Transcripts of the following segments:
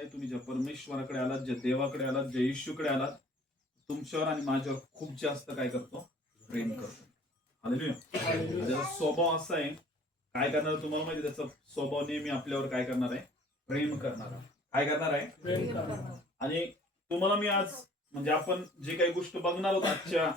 आहे, तुम्ही ज्या परमेश्वराकडे आलात, ज्या देवाकडे आलात, ज्या येशूकडे आलात, तुमच्यावर आणि माझ्यावर खूप जास्त काय करतो, प्रेम करतो. हालेलुया. त्याचा स्वभाव असा आहे, काय करणार तुम्हाला माहिती, त्याचा स्वभाव नेहमी आपल्यावर काय करणार आहे, प्रेम करणार आहे. काय करणार आहे, प्रेम करणार. आणि तुम्हाला मी आज म्हणजे आपण जे काही गोष्ट बघणार आहोत आजच्या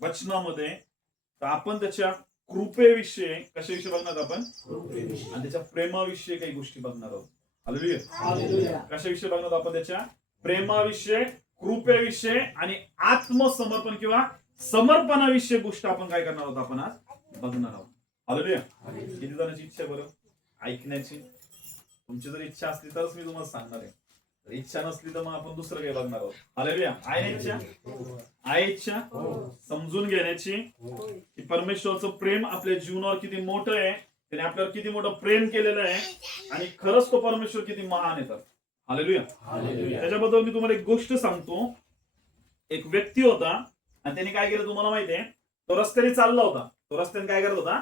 वचनामध्ये, तर आपण त्याच्या कृपेविषयी, कशाविषयी बघणार आपण, आणि त्याच्या प्रेमाविषयी काही गोष्टी बघणार आहोत. हालेलुया. कशाविषयी बघणार आहोत आपण, त्याच्या प्रेमाविषयी, कृपेविषयी आणि आत्मसमर्पण किंवा समर्पणाविषयी गोष्ट आपण काय करणार आहोत, आपण आज बघणार आहोत. हालेलुया. किती जणांची इच्छा बरं ऐकण्याची? तुमची जर इच्छा असली तरच मी तुम्हाला सांगणार आहे, इच्छा नसली तर मग आपण दुसरं काही बघणार आहोत. हालेलुया. आहे इच्छा? आहे इच्छा समजून घेण्याची की परमेश्वराचं प्रेम आपल्या जीवनावर किती मोठं आहे, त्याने आपल्यावर किती मोठं प्रेम केलेलं आहे, आणि खरंच तो परमेश्वर किती महान आहे. तर हालेलुया. त्याच्याबद्दल मी तुम्हाला एक गोष्ट सांगतो. एक व्यक्ती होता आणि त्याने काय केलं तुम्हाला माहितीये, तो रस्त्याने चालला होता. तो रस्त्याने काय करत होता,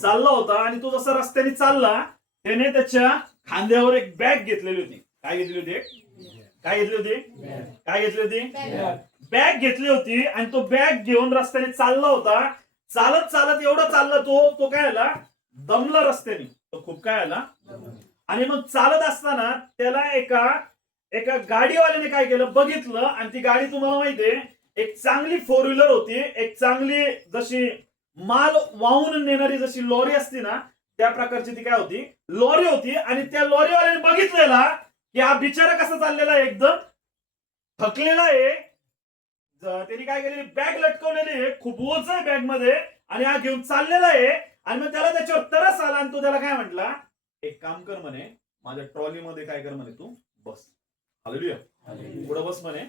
चालला होता. आणि तो जसा रस्त्याने चालला, त्याने त्याच्या खांद्यावर एक बॅग घेतलेली होती. काय घेतली होती? काय घेतली होती? काय घेतली होती? बॅग घेतली होती. आणि तो बॅग घेऊन रस्त्याने चालला होता. चालत चालत एवढा चालला तो काय आला, दमला रस्त्याने. तो खूप काय आला. आणि मग चालत असताना त्याला एका गाडीवाल्याने काय केलं, बघितलं. आणि ती गाडी तुम्हाला माहितीये, एक चांगली 4 व्हीलर होती. एक चांगली जशी माल वाहून नेणारी जशी लॉरी असते ना, त्या प्रकारची ती काय होती, लॉरी होती. आणि त्या लॉरीवाल्याने बघितलेला की हा बिचारा कसा चाललेला आहे, एकदम थकलेला आहे. त्यांनी काय केलेली, बॅग लटकवलेली आहे, खूप ओझ आहे बॅग मध्ये, आणि हा घेऊन चाललेला आहे. आणि मग त्याला त्याच्यावर तरस आला. आणि तो त्याला काय म्हटला, एक काम कर म्हणे, माझ्या ट्रॉली मध्ये काय कर म्हणे, तू बस. हालेलुया. पुढे बस म्हणे,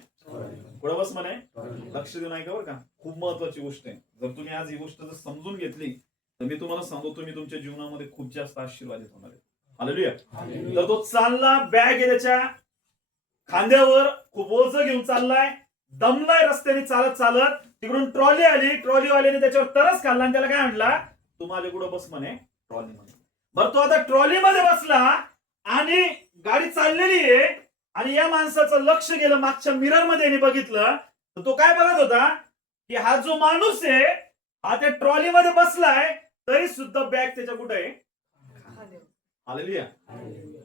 पुढे बस म्हणे. लक्ष देऊन ऐका बरं का, खूप महत्वाची गोष्ट आहे. जर तुम्ही आज ही गोष्ट जर समजून घेतली तर मी तुम्हाला सांगतो, तुम्ही तुमच्या जीवनामध्ये खूप जास्त आशीर्वादित होणार आहे. हालेलुया. तर तो चालला, बॅग आहे त्याच्या खांद्यावर, खूप ओझ घेऊन चाललाय, दमलाय रस्त्याने चालत चालत. तिकडून ट्रॉली आली, ट्रॉलीवाल्याने त्याच्यावर तरस खाल्ला आणि त्याला काय म्हटला, तू माझ्या पुढे बस म्हणे ट्रॉली मध्ये. बरं, तो आता ट्रॉली मध्ये बसला आणि गाडी चाललेली आहे. आणि या माणसाचं लक्ष गेलं मागच्या मिरर मध्ये बघितलं, तर तो काय बघत होता की हा जो माणूस आहे हा त्या ट्रॉली मध्ये बसलाय, तरी सुद्धा बॅग त्याच्या कुठे आहे, हालेलुया.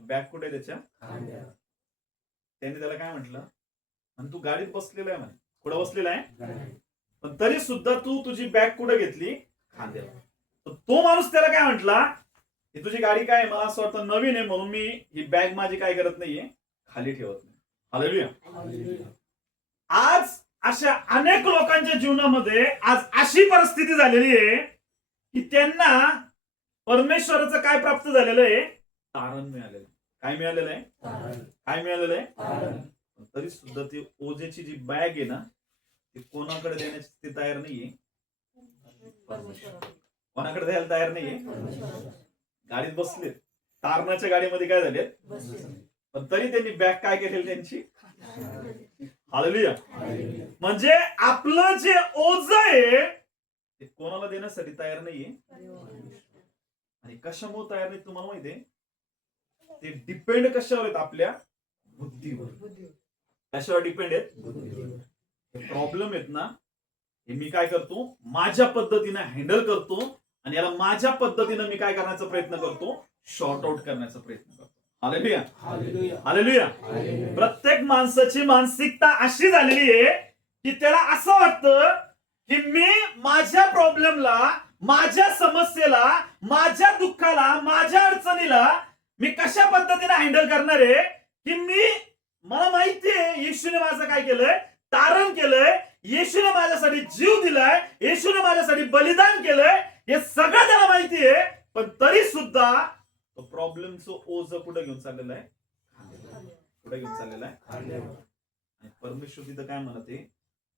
बॅग कुठे आहे त्याच्या. त्याने त्याला काय म्हटलं, आणि तू गाडीत बसलेला आहे म्हणे, कुठं बसलेला आहे, पण तरी सुद्धा तू तुझी बॅग कुठे घेतली, खांद्यावर. तर तो माणूस त्याला काय म्हटला, ही तुझी गाडी काय, मला असं वाटतं नवीन आहे, म्हणून मी ही बॅग माझी काय करत नाहीये, खाली ठेवत नाही. हालेलुया. आज अशा अनेक लोकांच्या जीवनामध्ये आज अशी परिस्थिती झालेली आहे की त्यांना परमेश्वराचं काय प्राप्त झालेलं आहे, तारण मिळालेलं. काय मिळालेलं आहे, काय मिळालेलं आहे. तरी सुद्धा ती ओझेची जी बॅग आहे ना, ती कोणाकडे देण्याची ती तयार नाहीये, कोणाकडे द्यायला तयार नाहीये. गाडीत बसले, तारणाच्या गाडीमध्ये काय झाले, पण तरी त्यांनी बॅग काय केलेली त्यांची, हालेलुया. म्हणजे आपलं जे ओझ आहे ते कोणाला देण्यासाठी तयार नाहीये. आणि कशामुळे तयार नाही तुम्हाला माहितीये, ते डिपेंड कशावर आहेत, आपल्या बुद्धीवर. कशावर डिपेंड आहेत, प्रॉब्लेम आहेत ना, हे मी काय करतो, माझ्या पद्धतीने हँडल करतो. आणि याला माझ्या पद्धतीने मी काय करण्याचा प्रयत्न करतो, शॉर्ट आउट करण्याचा प्रयत्न करतो. हालेलुया. हालेलुया. प्रत्येक माणसाची मानसिकता अशी झालेली आहे की त्याला असं वाटतं की मी माझ्या प्रॉब्लेमला, माझ्या समस्येला, माझ्या दुःखाला, माझ्या अडचणीला मी कशा पद्धतीने हँडल करणार आहे की मला माहितीये येशूने माझं काय केलंय, तारण केलंय, येशूने माझ्यासाठी जीव दिलाय, येशूने माझ्यासाठी बलिदान केलंय, हे सगळं त्याला माहितीये. पण तरी सुद्धा तो प्रॉब्लेमचं ओझ कुठे घेऊन चाललेला आहे, कुठे घेऊन चाललेला आहे. आणि परमेश्वर तिथं काय म्हणते,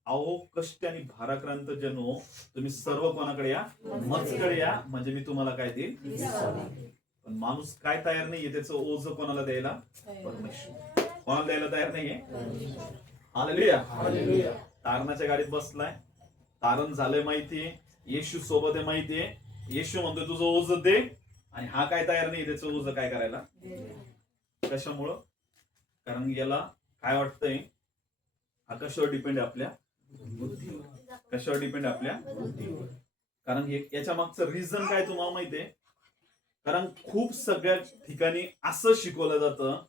अहो कष्ट आणि भाराक्रांत जनो, तुम्ही सर्व कोणाकडे या, माझ्याकडे या, म्हणजे मी तुम्हाला काय देईल. पण माणूस काय तयार नाहीये, त्याचं ओझ कोणाला द्यायला, परमेश्वर कोणाला द्यायला तयार नाहीये. हालेलुया. तारणाच्या गाडीत बसलाय, तारण झालंय माहितीये, येशू सोबत आहे माहितीये, येशू म्हणतोय तुझं ओझ दे. आणि हा काय तयार नाही त्याचं ओझ काय करायला. कशामुळं, कारण याला काय वाटतंय, हा कशावर डिपेंड आहे? आपल्या बुद्धीवर. कशावर डिपेंड आहे? आपल्या बुद्धीवर. कारण याच्या मागचं रिझन काय तुम्हाला माहितीये? कारण खूप सगळ्या ठिकाणी असं शिकवलं जातं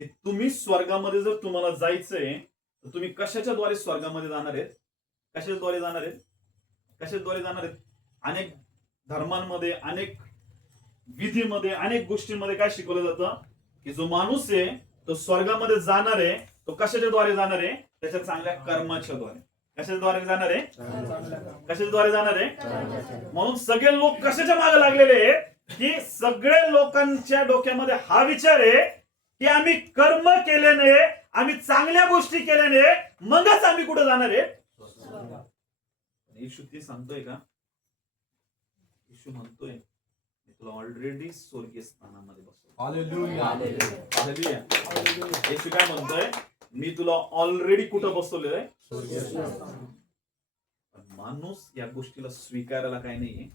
की तुम्ही स्वर्गामध्ये जर तुम्हाला जायचंय तर तुम्ही कशाच्या द्वारे स्वर्गामध्ये जाणार आहेत? कशाच्या द्वारे जाणार आहेत? कशाच्या द्वारे जाणार आहेत? अनेक धर्मांमध्ये, अनेक विधीमध्ये, अनेक गोष्टींमध्ये काय शिकवलं जातं की जो माणूस आहे तो स्वर्गामध्ये जाणार आहे, तो कशाच्या द्वारे जाणार आहे? त्याच्या चांगल्या कर्माच्या द्वारे. कशाच्या द्वारे जाणार आहे? कशाच्या द्वारे जाणार आहे? म्हणून सगळे लोक कशाच्या मागे लागलेले आहेत की सगळे लोकांच्या डोक्यामध्ये हा विचार आहे की आम्ही कर्म केल्याने, आम्ही चांगल्या गोष्टी केल्याने मगच आम्ही कुठे जाणार आहे? येशू ते सांगतोय का? येशू म्हणतोय मी तुला ऑलरेडी स्वर्गीय स्थानामध्ये बसवतो. हालेलुया. हालेलुया. येशू काय म्हणतोय? मी तुला ऑलरेडी कुठं बसवलेलं आहे? स्वर्गीय स्थानामध्ये. माणूस या गोष्टीला स्वीकारायला काय नाहीये,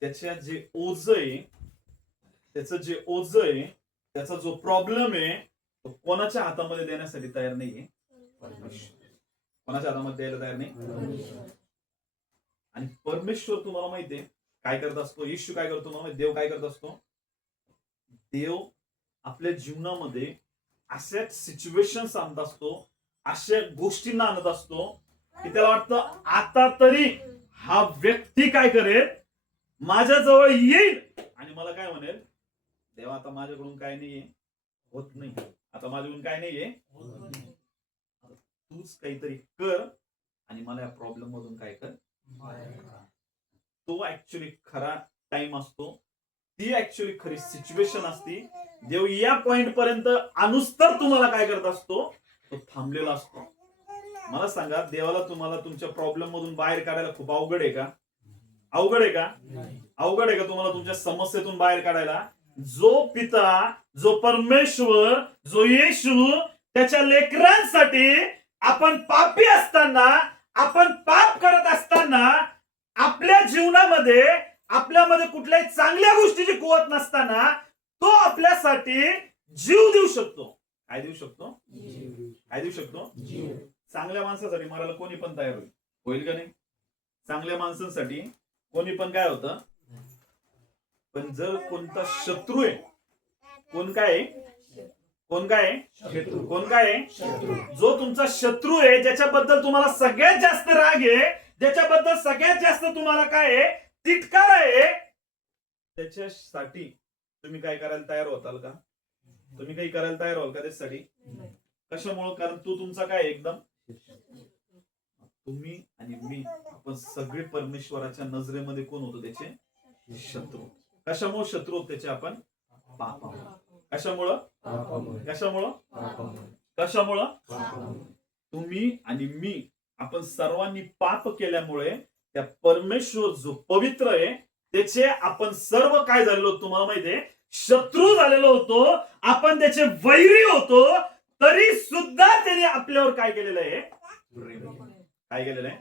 त्याच्या जे ओझ आहे, त्याचं जे ओझ आहे, त्याचा जो प्रॉब्लेम आहे तो कोणाच्या हातामध्ये देण्यासाठी तयार नाहीये? कोणाच्या हातामध्ये द्यायला तयार नाही. आणि परमेश्वर तुम्हाला माहितीये काय करत असतो? येशू काय करतो? मला देव काय करत असतो? देव आपल्या जीवनामध्ये अशा सिच्युएशन्स आणत असतो, अशा गोष्टींना आणत असतो की त्याला वाटतं आता तरी हा व्यक्ती काय करेल, माझ्या जवळ येईल आणि मला काय म्हणेल, देवा आता माझ्याकडून काय नाहीये, होत नाही. आता माझ्याकडून काय नाहीये, तूच काहीतरी कर आणि मला या प्रॉब्लेम मधून काय कर. तो ऍक्च्युली खरा टाइम असतो, ती ऍक्च्युली खरी सिच्युएशन असती. देव या पॉइंट पर्यंत अनुस्तर तुम्हाला काय करत असतो? तो थांबलेला असतो. मला सांगा, देवाला तुम्हाला तुमच्या प्रॉब्लेम मधून बाहेर काढायला खूप अवघड आहे का? अवघड आहे का? अवघड आहे का तुम्हाला तुमच्या समस्येतून बाहेर काढायला? जो पिता, जो परमेश्वर, जो येशू त्याच्या लेकरांसाठी आपण पापी असताना, आपण पाप करत असताना, आपल्या जीवनामध्ये आपल्यामध्ये कुठल्याही चांगल्या गोष्टीची कुवत नसताना तो आपल्यासाठी जीव देऊ शकतो. काय देऊ शकतो? काय देऊ शकतो? चांगल्या माणसासाठी मरायला कोणी पण तयार होईल. होईल का नाही? चांगल्या माणसांसाठी कोणी पण काय होतं. पण जर कोणता शत्रू आहे, कोण काय कोण काय कोण काय जो तुमचा शत्रू आहे, ज्याच्याबद्दल तुम्हाला सगळ्यात जास्त राग आहे, ज्याच्याबद्दल सगळ्यात जास्त तुम्हाला काय आहे, तिटकार आहे, त्याच्यासाठी तुम्ही काय करायला तयार होताल का? तुम्ही काही करायला तयार व्हाल का त्याच्यासाठी? कशामुळे? कारण तू तुमचा काय एकदम, तुम्ही आणि मी आपण सगळे परमेश्वराच्या नजरेमध्ये कोण होतो? त्याचे शत्रू. कशामुळे शत्रू होत त्याचे? आपण पापामुळे. कशामुळं? कशामुळं? कशामुळं? तुम्ही आणि मी आपण सर्वांनी पाप केल्यामुळे त्या परमेश्वर जो पवित्र आहे त्याचे आपण सर्व काय झालेलो तुम्हाला माहितीये? शत्रू झालेलो होतो. आपण त्याचे वैरी होतो. तरी सुद्धा त्याने आपल्यावर काय केलेलं आहे? काय केलेलं आहे?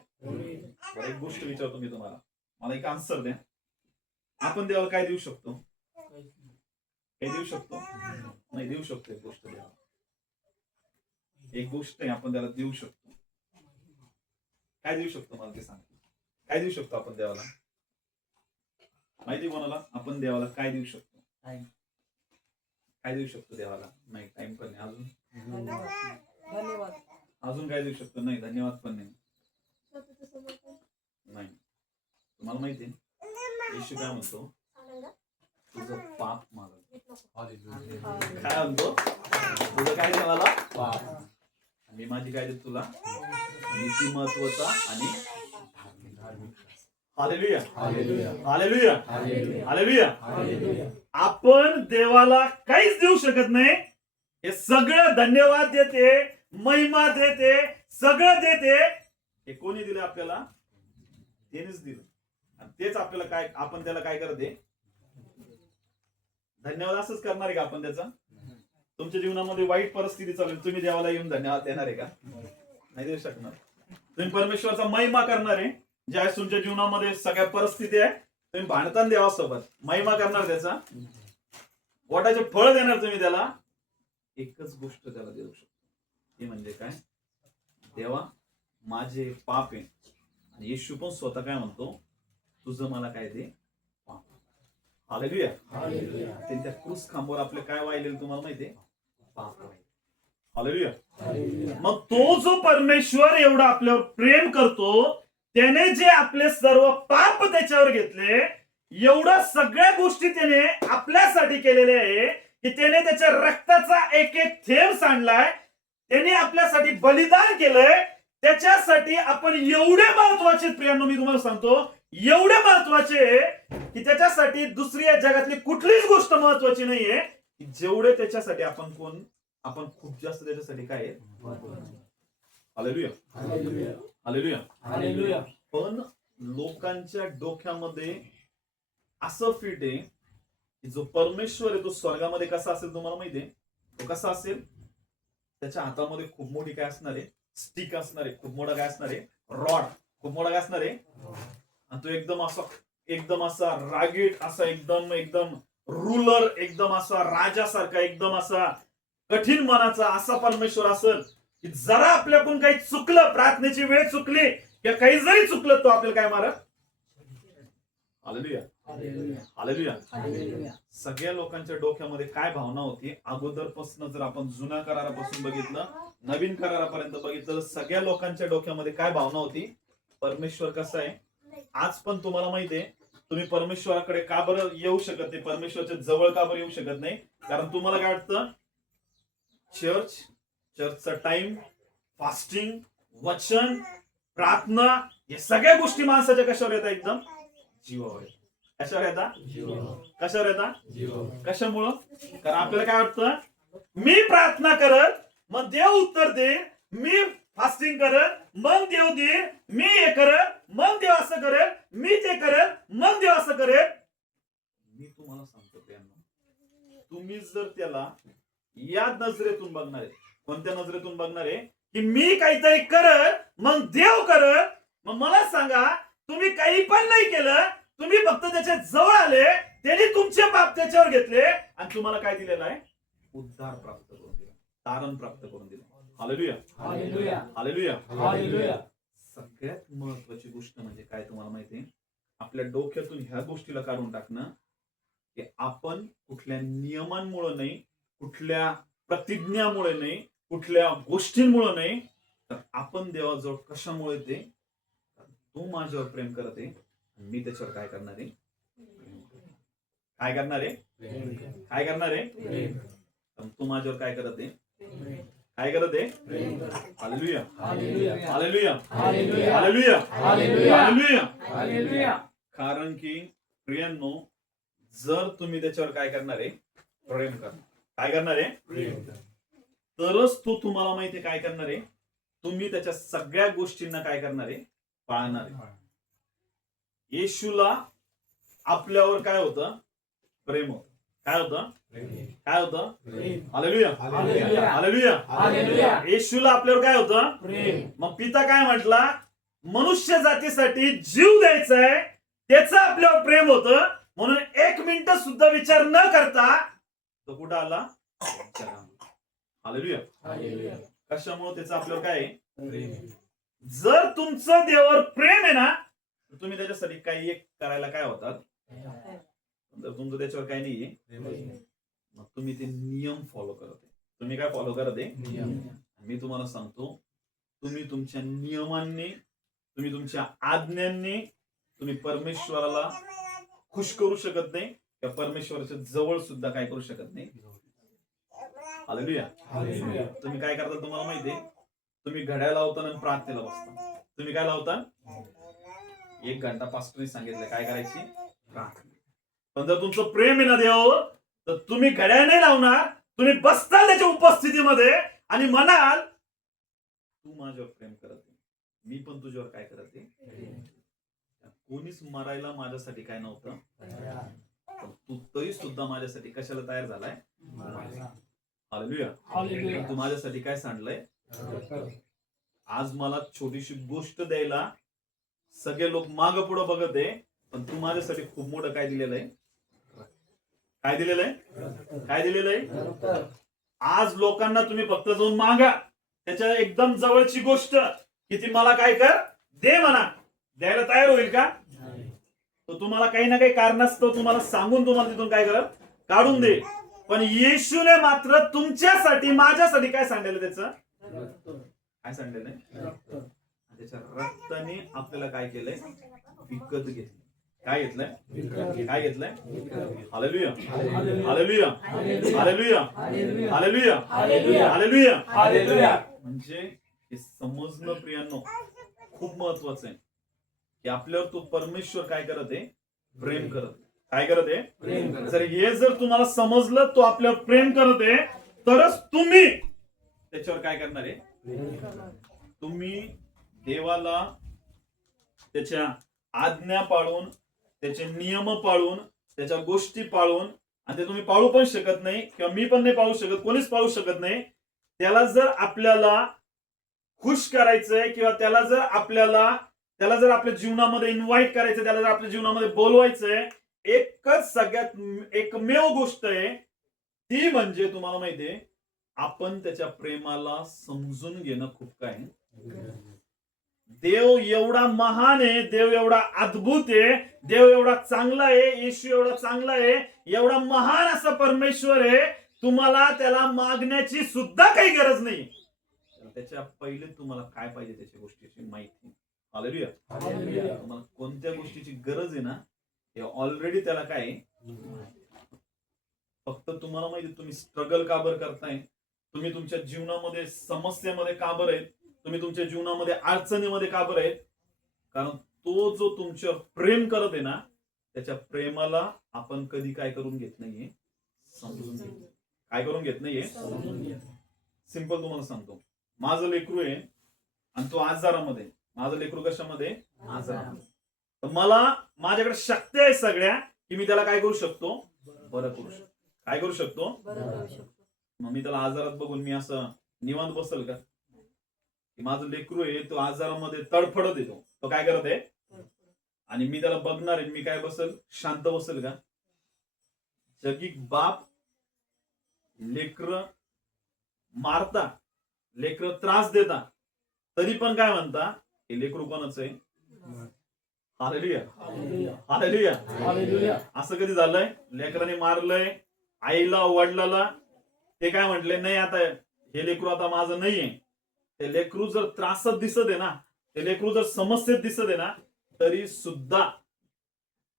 एक गोष्ट विचारतो मी तुम्हाला, मला एक आन्सर द्या. आपण देवाला काय देऊ शकतो? काय देऊ शकतो? नाही देऊ शकतो. एक गोष्ट देवाला, एक गोष्ट आहे आपण त्याला देऊ शकतो. काय देऊ शकतो? मला ते सांग. काय देऊ शकतो आपण देवाला? माहिती कोणाला? आपण देवाला काय देऊ शकतो? काय देऊ शकतो देवाला? नाही टाइम पण नाही. अजून धन्यवाद. अजून काय देऊ शकतो? नाही धन्यवाद पण नाही. नाही. तुम्हाला माहिती येशू काय म्हणतो? तुझं पाप मागं. काय म्हणतो? तुझं काय दे मला? पाप. आणि माझी काय दे तुला? नीतिमत्वता आणि हालेलुया. हालेलुया. हालेलुया. आपण देवाला काहीच देऊ शकत नाही. हे सगळं धन्यवाद देते, महिमा देते, सगळं देते. हे कोणी दिलं आपल्याला? त्यानेच दिलं. आणि तेच आपल्याला काय, आपण त्याला काय करते? धन्यवाद असंच करणार आहे का आपण त्याचा? तुमच्या जीवनामध्ये वाईट परिस्थिती चालू, तुम्ही देवाला येऊन धन्यवाद देणार आहे का? नाही देऊ शकणार. तुम्ही परमेश्वराचा महिमा करणार आहे. ज्या तुमच्या जीवनामध्ये सगळ्या परिस्थिती आहे, तुम्ही भांडताना देवासोबत महिमा करणार त्याचा, बोटाचे फळ देणार तुम्ही त्याला. एकच गोष्ट त्याला देऊ शकतो, ती म्हणजे काय? देवा माझे पाप आहे. आणि येशू पण स्वतः काय म्हणतो, तुझं मला काय दे? पाप. हालेलुया. त्या क्रूस खांबावर आपले काय वाहिलेलं तुम्हाला माहितीये? पाप. हालेलुया. मग तो जो परमेश्वर एवढा आपल्यावर प्रेम करतो, त्याने जे आपले सर्व पाप त्याच्यावर घेतले, एवढ्या सगळ्या गोष्टी त्याने आपल्यासाठी केलेल्या आहे की त्याने त्याच्या रक्ताचा एक एक थेंब सांडलाय, त्याने आपल्यासाठी बलिदान केलंय. त्याच्यासाठी आपण एवढे महत्वाचे प्रियांनो, मी तुम्हाला सांगतो, एवढे महत्वाचे की त्याच्यासाठी दुसरी या जगातली कुठलीच गोष्ट महत्वाची नाहीये की जेवढे त्याच्यासाठी आपण खूप जास्त त्याच्यासाठी काय आहे. हालेलुया. हालेलुया. हालेलुया. पण लोकांच्या डोक्यामध्ये असं फिट आहे की जो परमेश्वर आहे तो स्वर्गामध्ये कसा असेल तुम्हाला माहितीये? तो कसा असेल? त्याच्या हातामध्ये खूप मोठी काय असणार आहे? स्टिक असणार आहे. खूप मोठा काय असणार आहे? रॉड. खूप मोठा काय असणार आहे? आणि तो एकदम असा रागीट, असा एकदम रूलर, एकदम असा राजासारखा, एकदम असा कठीण मनाचा असा परमेश्वर असेल की जरा आपल्याकडून काही चुकलं, प्रार्थनेची वेळ चुकली किंवा काही जरी चुकलं, तो आपल्याला काय मारत? हालेलुया. हालेलुया. सगळ्या लोकांच्या डोक्यामध्ये काय भावना होती अगोदरपासून? जर आपण जुन्या करारापासून बघितलं, नवीन करारापर्यंत बघितलं, सगळ्या लोकांच्या डोक्यामध्ये काय भावना होती? परमेश्वर कसा आहे? आज पण तुम्हाला माहिती आहे, तुम्ही परमेश्वराकडे का बरं येऊ शकत नाही? परमेश्वराच्या जवळ का बरं येऊ शकत नाही? कारण तुम्हाला काय वाटतं? चर्चचा टाइम, फास्टिंग, वचन, प्रार्थना, या सगळ्या गोष्टी माणसाच्या कशावर येतात? एकदम जीवावर. कशावर येतात? कशावर येतात? कशामुळं? कारण आपल्याला काय वाटतं? मी प्रार्थना करत मग देव उत्तर दे, मी फास्टिंग करत मग देव दे, मी हे करत मग देव असं करेल, मी ते करत मग देव असं करेल. मी तुम्हाला सांगतो त्यांना, तुम्ही जर त्याला या नजरेतून बघणार आहे, कोणत्या नजरेतून बघणार आहे? की मी काहीतरी करत मग देव करत, मग मला सांगा, तुम्ही काही पण नाही केलं, तुम्ही फक्त त्याच्या जवळ आले, त्यांनी तुमचे पाप त्याच्यावर घेतले आणि तुम्हाला काय दिलेलं आहे? उद्धार प्राप्त करून दिला, तारण प्राप्त करून दिलं. हालेलुया. हालेलुया. हालेलुया. हालेलुया. सगळ्यात महत्वाची गोष्ट म्हणजे काय तुम्हाला माहिती? आपल्या डोक्यातून ह्या गोष्टीला काढून टाकणं की आपण कुठल्या नियमांमुळे नाही, कुठल्या प्रतिज्ञामुळे नाही, कुठल्या गोष्टींमुळे नाही, तर आपण देवाजवळ कशामुळे? ते तू माझ्यावर प्रेम करत आहे, मी त्याच्यावर काय करणार आहे? काय करणार आहे? काय करणार आहे? तू माझ्यावर काय करत आहे? काय करत आहे? हालेलुया. हालेलुया. हालेलुया. हालेलुया. कारण की प्रियांनो, जर तुम्ही त्याच्यावर काय करणार आहे? प्रेम करणार. काय करणार आहे? तरच तो तुम्हाला माहिती काय करणार आहे? तुम्ही त्याच्या सगळ्या गोष्टींना काय करणार आहे? पाळणार आहे. येशूला आपल्यावर काय होतं? प्रेम होतं. काय होतं? काय होतं? हालेलुया. हालेलुया. हालेलुया. येशूला आपल्यावर काय होतं? प्रेम. मग पिता काय म्हटला? मनुष्य जातीसाठी जीव द्यायचा आहे, त्याचं आपल्यावर प्रेम होतं. म्हणून एक मिनिट सुद्धा विचार न करता तो कुठं आला? हालेलुया. हालेलुया. कशामुळे? त्याचं आपल्यावर काय आहे? प्रेम. जर तुमचं देवावर प्रेम आहे ना, तर तुम्ही त्याच्यासाठी काही एक करायला काय होतात? जर तुमचं त्याच्यावर काही नाहीये, मग तुम्ही ते नियम फॉलो करत आहे. तुम्ही काय फॉलो करत आहे? मी तुम्हाला सांगतो, तुम्ही तुमच्या नियमांनी, तुम्ही तुमच्या आज्ञांनी तुम्ही परमेश्वराला खुश करू शकत नाही, किंवा परमेश्वराच्या जवळ सुद्धा काय करू शकत नाही. हालेलुया. तुम्ही काय करता तुम्हाला माहितीये? तुम्ही घड्याळ लावता आणि प्रार्थनेला बसता. तुम्ही काय लावता? 1 घंटा पास्टरने सांगितलं काय करायची? प्रार्थना. पण जर तुमचं प्रेम आहे ना देवावर, तर तुम्ही घड्याळ नाही लावणार, तुम्ही बसताल त्याच्या उपस्थितीमध्ये आणि म्हणाल, तू माझ्यावर प्रेम करत आहे, मी पण तुझ्यावर काय करत आहे? कोणीच मरायला माझ्यासाठी काय नव्हतं, पण तू तरी सुद्धा माझ्यासाठी कशाला तयार झालाय? हालेलुया. तू माझ्यासाठी काय सांडलंय? आज मला छोटीशी गोष्ट द्यायला सगळे लोक माग पुढे बघत आहे, पण तू माझ्यासाठी खूप मोठं काय दिलेलं आहे? काय दिलेलं आहे? काय दिलेलं आहे? आज लोकांना तुम्ही फक्त जाऊन मागा, त्याच्या एकदम जवळची गोष्ट की ती मला काय कर दे म्हणा, द्यायला तयार होईल का? तो तुम्हाला काही ना काही कारणास्तव तुम्हाला सांगून तुम्हाला तिथून काय कर काढून दे. पण येशूने मात्र तुमच्यासाठी माझ्यासाठी काय सांगितलं, त्याचं काय सांगितलंय? त्याच्या रक्ताने आपल्याला काय केलंय? विकत घेतलंय. काय घेतलंय? काय घेतलंय? Hallelujah, hallelujah, hallelujah, hallelujah, hallelujah, hallelujah. म्हणजे हे समजणं प्रियांनो खूप महत्वाचं आहे की आपल्यावर तो परमेश्वर काय करत आहे? प्रेम करत. काय करत आहे? जर तुम्हाला समजलं तो आपल्यावर प्रेम करत आहे, तरच तुम्ही त्याच्यावर काय करणार आहे? तुम्ही देवाला त्याच्या आज्ञा पाळून, त्याचे नियम पाळून, त्याच्या गोष्टी पाळून, आणि ते तुम्ही पाळू पण शकत नाही किंवा मी पण नाही पाळू शकत, कोणीच पाळू शकत नाही. त्याला जर आपल्याला खुश करायचंय किंवा त्याला जर आपल्या जीवनामध्ये इन्व्हाइट करायचंय, त्याला जर आपल्या जीवनामध्ये बोलवायचंय, एकच सगळ्यात एकमेव गोष्ट आहे ती म्हणजे तुम्हाला माहितीये, आपण त्याच्या प्रेमाला समजून घेणं खूप काय. देव एवढा महान आहे, देव एवढा अद्भुत आहे, देव एवढा चांगला आहे, येशू एवढा चांगला आहे, एवढा महान असा परमेश्वर आहे, तुम्हाला त्याला मागण्याची सुद्धा काही गरज नाही. त्याच्या पहिले तुम्हाला काय पाहिजे त्याच्या गोष्टीची माहिती. हालेलुया. तुम्हाला कोणत्या गोष्टीची गरज आहे ना, हे ऑलरेडी त्याला काय आहे. फक्त तुम्हाला माहिती तुम्ही स्ट्रगल का बरं करताय, तुम्ही तुमच्या जीवनामध्ये समस्येमध्ये का बरं आहेत, तुम्ही तुमच्या जीवनामध्ये अडचणीमध्ये का बरं आहेत, कारण तो जो तुमच्यावर प्रेम करत आहे ना, त्याच्या प्रेमाला आपण कधी काय करून घेत नाहीये, समजून घेत. काय करून घेत नाहीये? सिंपल तुम्हाला सांगतो, माझं लेकरू आहे आणि तो आजारामध्ये, माझं लेकरू कशामध्ये? आजारामध्ये. तर मला माझ्याकडे शक्ती आहे सगळ्या की मी त्याला काय करू शकतो? बरं करू शकतो. काय करू शकतो? मग मी त्याला आजारात बघून मी असं निवांत बसल का? माझं लेकरू आहे, तो आजारामध्ये तडफडत येतो, तो काय करत आहे, आणि मी त्याला बघणार आहे, मी काय बसल? शांत बसल का? जगी बाप लेकर मारता, लेकर त्रास देता, तरी पण काय म्हणता, हे लेकरू कोणाचं आहे? Hallelujah, hallelujah, hallelujah. असं कधी झालंय? लेकराने मारलंय आईला वडिलाला, ते काय म्हटले, नाही आता हे लेकरू आता माझं नाहीये. ते लेकरू जर त्रासात दिसत आहे ना, ते लेकरू जर समस्येत दिसत आहे ना, तरी सुद्धा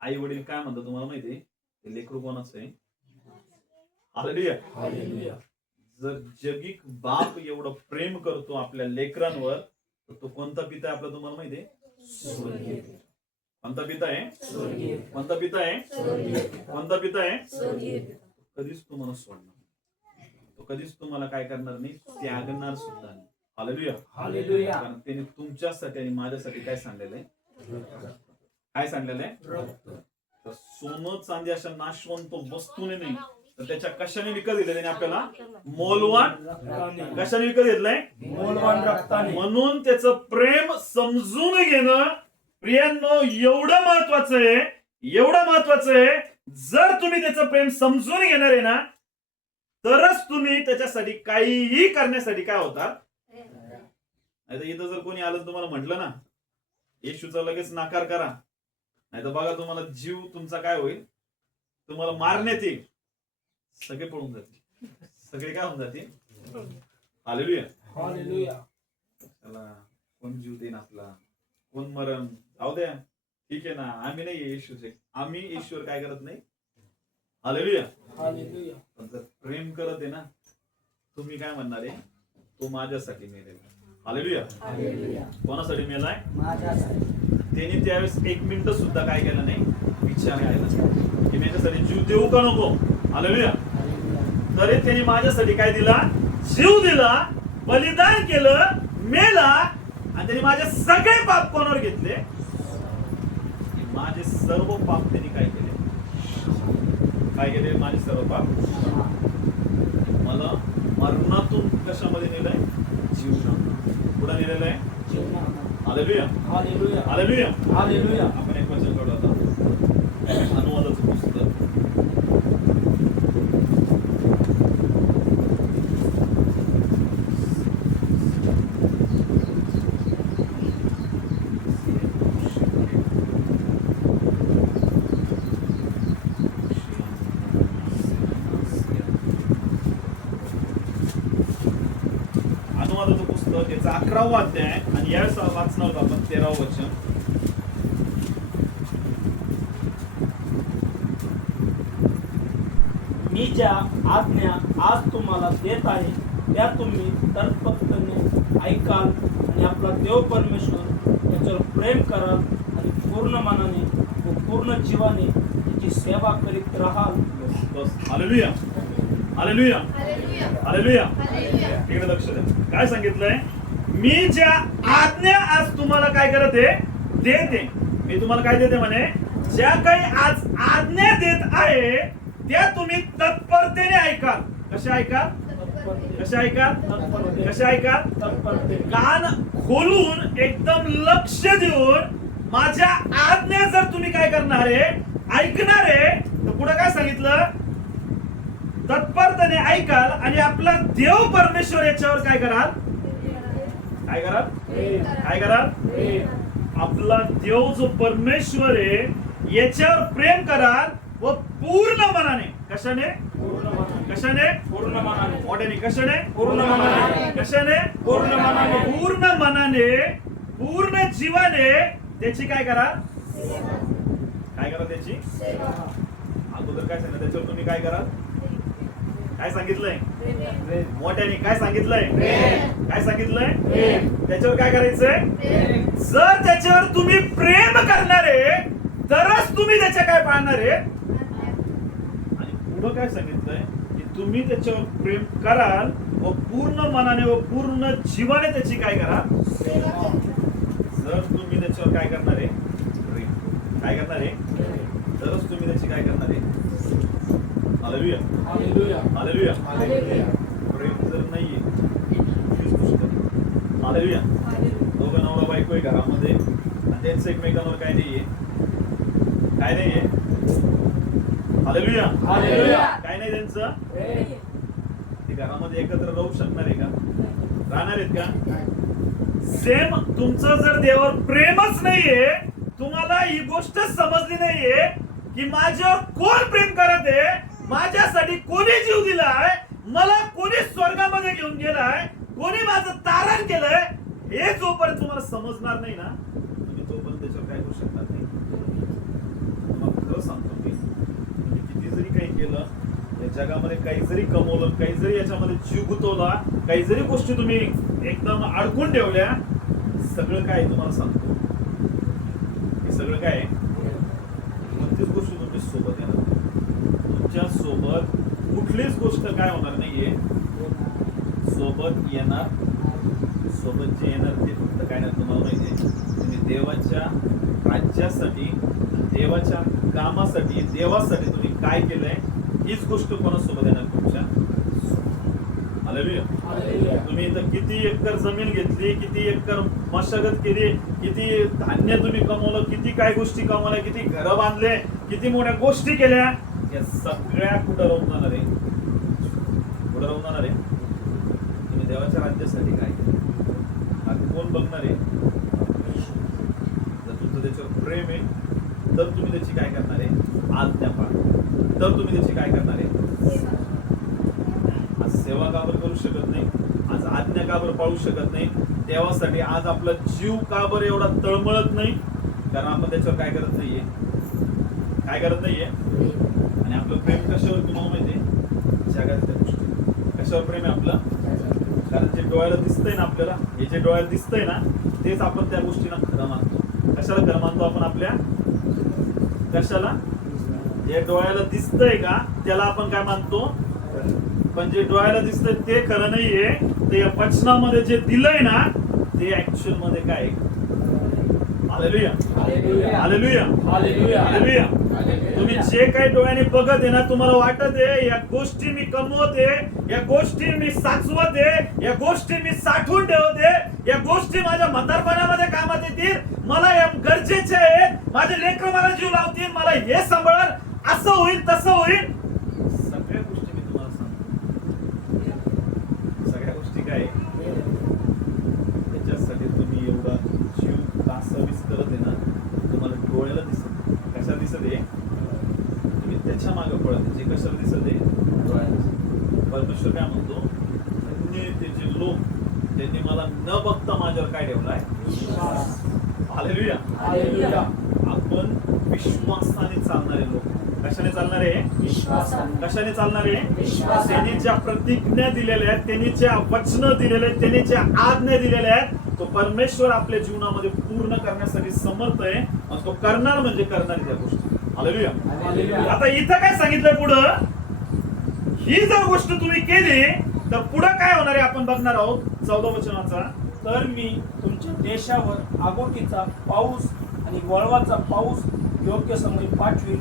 आई वडील काय म्हणतात तुम्हाला माहिती? ते लेकरू कोणाचं आहे? Hallelujah, hallelujah. जर जगिक बाप एवढं प्रेम करतो आपल्या लेकरांवर, तर तो कोणता पिता आहे आपला तुम्हाला माहिती आहे? स्वर्गीय. कोणता पिता आहे? स्वर्गीय. कोणता पिता आहे? स्वर्गीय. कोणता पिता आहे? स्वर्गीय. कधीच तुम्हाला सोडणार, तो कधीच तुम्हाला काय करणार नाही, त्यागणार सुद्धा नाही. Hallelujah, hallelujah. कारण त्याने तुमच्यासाठी आणि माझ्यासाठी काय सांगलेलं आहे? काय सांगलेलं आहे? तर सोनं चांदी अशा नाशवंत वस्तूने नाही, तर त्याच्या कशाने विकत घेतले त्याने आपल्याला? मोलवान. कशाने विकत घेतलंय? मोलवान रक्ताने. म्हणून त्याचं प्रेम समजून घेणं प्रियांनो एवढं महत्वाचं आहे, एवढं महत्वाचं आहे. जर तुम्ही त्याचं प्रेम समजून घेणार आहे ना, तरच तुम्ही त्याच्यासाठी काहीही करण्यासाठी काय होता. नाहीतर इथं जर कोणी आलं तुम्हाला म्हटलं ना येशूचा, लगेच नाकार करा, नाहीतर बघा तुम्हाला जीव तुमचा काय होईल, तुम्हाला मारण्यात येईल, सगळे पळून जातील, सगळे काय होऊन जातील. Hallelujah, hallelujah. त्याला कोण जीव देईन आपला, कोण मरण, जाऊ द्या, ठीक आहे ना, आम्ही नाही येशूचे, आम्ही ईश्वर काय करत नाही. Hallelujah, hallelujah. पण जर प्रेम करत आहे ना, तुम्ही काय म्हणणार आहे, तो माझ्यासाठी मेलेला. Hallelujah, hallelujah. कोणासाठी मेलाय? माझ्यासाठी. त्यांनी त्यावेळेस एक मिनिट सुद्धा काय केलं नाही, विचार केला की माझ्यासाठी जीव देऊ का नको. हालेलुया. तरी त्यांनी माझ्यासाठी काय दिला? जीव दिला, बलिदान केलं, मेला, आणि त्यांनी माझे सगळे पाप कोणावर घेतले? माझे सर्व पाप त्यांनी काय केले? काय केले? माझे सर्व पाप. मला मरणातून कशामध्ये नेलंय? जीवनात. कुठं नेलेलं आहे? Hallelujah, hallelujah, hallelujah, hallelujah. आपण एक वचन काढू आता, अनुवादाचं पुस्तक 13वा अध्याय आणि यावेळेस वाचणार आपण 13व वचन. मी ज्या आज्ञा आज तुम्हाला देत आहे त्या तुम्ही तत्परतेने ऐकाल आणि आपला देव परमेश्वर याच्यावर प्रेम कराल आणि पूर्ण मनाने व पूर्ण जीवाने त्याची सेवा करीत राहाल. बस. Hallelujah, hallelujah, hallelujah. इकडे लक्ष द्या. काय सांगितलंय? मी ज्या आज्ञा आज तुम्हाला काय करत आहे देते. मी तुम्हाला काय देते म्हणे? ज्या काही आज आज्ञा देत आहे त्या तुम्ही तत्परतेने ऐकाल. कशा ऐकाल? कशा ऐकाल? कशा ऐकाल? कान खोलून एकदम लक्ष देऊन माझ्या आज्ञा जर तुम्ही काय करणार आहे ऐकणार आहे तर पुढे काय सांगितलं? तत्परतेने ऐकाल आणि आपला देव परमेश्वर याच्यावर काय कराल? काय कराल? काय कराल? आपला देव जो परमेश्वर आहे याच्यावर प्रेम कराल व पूर्ण मनाने. कशाने? कशाने? पूर्ण मनाने. मोठ्याने कशाने? पूर्ण मनाने. कशाने? पूर्ण मनाने. पूर्ण मनाने पूर्ण जीवाने त्याची काय करा? काय करा त्याची? अगोदर काय सांगितलं? त्याच्यावर तुम्ही काय करा? काय सांगितलंय? मोठ्याने काय सांगितलंय? काय सांगितलंय? त्याच्यावर काय करायचंय? जर त्याच्यावर तुम्ही प्रेम करणारे तरच तुम्ही त्याच्या काय पाळणारे. आणि पुढं काय सांगितलंय की तुम्ही त्याच्यावर प्रेम कराल व पूर्ण मनाने व पूर्ण जीवाने त्याची काय करा. जर तुम्ही त्याच्यावर काय करणार आहे? काय करणार आहे? तरच तुम्ही त्याची काय करणार आहे. Hallelujah, hallelujah, hallelujah, hallelujah. प्रेम जर नाहीये हालेलुया. दोघं नवरा बायको आहे घरामध्ये आणि त्यांचं एकमेकांवर काय नाहीये. काय नाहीये? Hallelujah, hallelujah. काय नाही त्यांचं. ते घरामध्ये एकत्र राहू शकणार आहे का? राहणार आहेत का? सेम तुमचं जर देवावर प्रेमच नाहीये, तुम्हाला ही गोष्ट समजली नाहीये की माझ्यावर कोण प्रेम करत आहे, माझ्यासाठी कोणी जीव दिलाय, मला कोणी स्वर्गामध्ये घेऊन गेलाय, कोणी माझं तारण केलंय, हे जोपर्यंत तुम्हाला समजणार नाही ना तुम्ही तोपर्यंत त्याच्यावर काय करू शकणार नाही. तुम्हाला खरं सांगतो मी, तुम्ही किती जरी काही केलं या जगामध्ये, काही जरी कमवलं, काही जरी याच्यामध्ये जीव गुंतवला, काही जरी गोष्टी तुम्ही एकदम अडकून ठेवल्या, सगळं काय तुम्हाला सांगतो हे सगळं काय कोणतीच गोष्ट तुमच्या सोबत येणार. तुमच्या सोबत कुठलीच गोष्ट काय होणार नाहीये. सोबत येणार, सोबत जे येणार ते फक्त काय नाही तुम्हाला माहिती आहे. तुम्ही देवाच्या राज्यासाठी, देवाच्या कामासाठी, देवासाठी तुम्ही काय केलंय हीच गोष्ट कोणासोबत येणार तुमच्या. हालेलुया. तुम्ही इथं किती एकर जमीन घेतली, किती एकर मशागत केली, किती धान्य तुम्ही कमवलं, किती काय गोष्टी कमवल्या, किती घरं बांधले, किती मोठ्या गोष्टी केल्या, या सगळ्या कुठं राहून जाणार आहे? कुठं राहून जाणार आहे? तुम्ही देवाच्या राज्यासाठी काय केलं कोण बघणार आहे? जर तुमचं त्याच्यावर प्रेम आहे तर तुम्ही त्याची काय करणार आहे? आज्ञा पाळणार. तर तुम्ही त्याची काय करणार आहे? आज सेवा का बरं करू शकत नाही? आज आज्ञा का बरं पाळू शकत नाही? देवासाठी आज आपला जीव का बरं एवढा तळमळत नाही? कारण आपण त्याच्यावर काय करत नाहीये. काय करत नाहीये. आणि आपलं प्रेम कशावर तुम्हाला माहितीये? जगातल्या गोष्टी. कशावर प्रेम आहे आपलं? कारण जे डोळ्याला दिसतंय ना आपल्याला, हे जे डोळ्याला दिसतंय ना तेच आपण त्या गोष्टीला खरं मानतो. कशाला खरं मानतो आपण? आपल्या कशाला? जे डोळ्याला दिसतंय का त्याला आपण काय मानतो. पण जे डोळ्याला दिसतंय ते खरं नाहीये. ते या वचनामध्ये जे दिलंय ना ते ऍक्च्युअल मध्ये काय? Hallelujah, hallelujah, hallelujah, hallelujah. तुम्ही जे काही डोळ्याने बघत आहे ना, तुम्हाला वाटत आहे या गोष्टी मी कमवते, या गोष्टी मी साचवते, या गोष्टी मी साठवून ठेवते, या गोष्टी माझ्या म्हातारपणामध्ये कामात येतील, मला या गरजेचे आहे, माझे लेकरं मला जीव लावतील, मला हे सांभाळ, असं होईल तसं होईल. सगळ्या गोष्टी मी तुम्हाला सांगतो. सगळ्या गोष्टी काय त्याच्यासाठी तुम्ही एवढा जीव कासावीस करत आहे ना, तुम्हाला डोळ्याला दिसत. कशा दिसत आहे? तुम्ही त्याच्या मागे पळत. जे कशाला दिसत आहे? डोळ्याला. परमेश्वर काय म्हणतो? धन्य ते जे लोक ज्यांनी मला न बघता हालेलुया. हालेलुया. आपण विश्वासाने चालणारे लोक. कशाने चालणारे? कशाने चालणारे? त्यांनी ज्या प्रतिज्ञा दिलेल्या आहेत, त्यांनी ज्या वचन दिलेले आहेत, त्यांनी ज्या आज्ञा दिलेल्या आहेत, तो परमेश्वर आपल्या जीवनामध्ये पूर्ण करण्यासाठी समर्थ आहे. आणि तो करणार म्हणजे करणार त्या गोष्टी. हालेलुया. आता इथं काय सांगितलंय पुढं? ही जर गोष्ट तुम्ही केली तर पुढं काय होणार आहे आपण बघणार आहोत. 14 वचनाचा, तर मी तुमच्या देशावर आगोटीचा पाऊस आणि वळवाचा पाऊस योग्य समय पाठवी,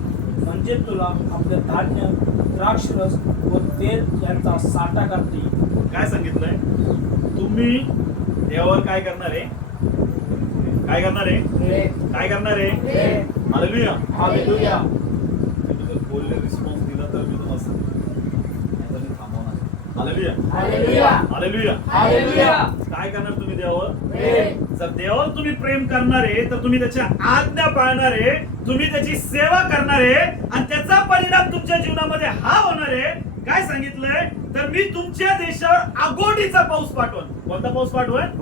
म्हणजे तुला आपले धान्य, द्राक्षरस व तेल यांचा साठा करता येईल. काय सांगितलंय? तुम्ही देवावर काय करणार आहे? काय करणार आहे? काय करणार आहे? हालेलुया. हालेलुया. तुम्ही जर बोलले रिस्पॉन्स दिला तर मी तुम्हाला सांगतो. नाहीतर मी थांबवणार. हालेलुया. हालेलुया. हालेलुया. हालेलुया. काय करणार तुम्ही देवावर? प्रेम. जर देवावर तुम्ही प्रेम करणारे तर तुम्ही त्याच्या आज्ञा पाळणारे, तुम्ही त्याची सेवा करणारे, आणि त्याचा परिणाम तुमच्या जीवनामध्ये हा होणार आहे. काय सांगितलंय? तर मी तुमच्या देशावर आगोटीचा पाऊस पाठवून. कोणता पाऊस पाठवून?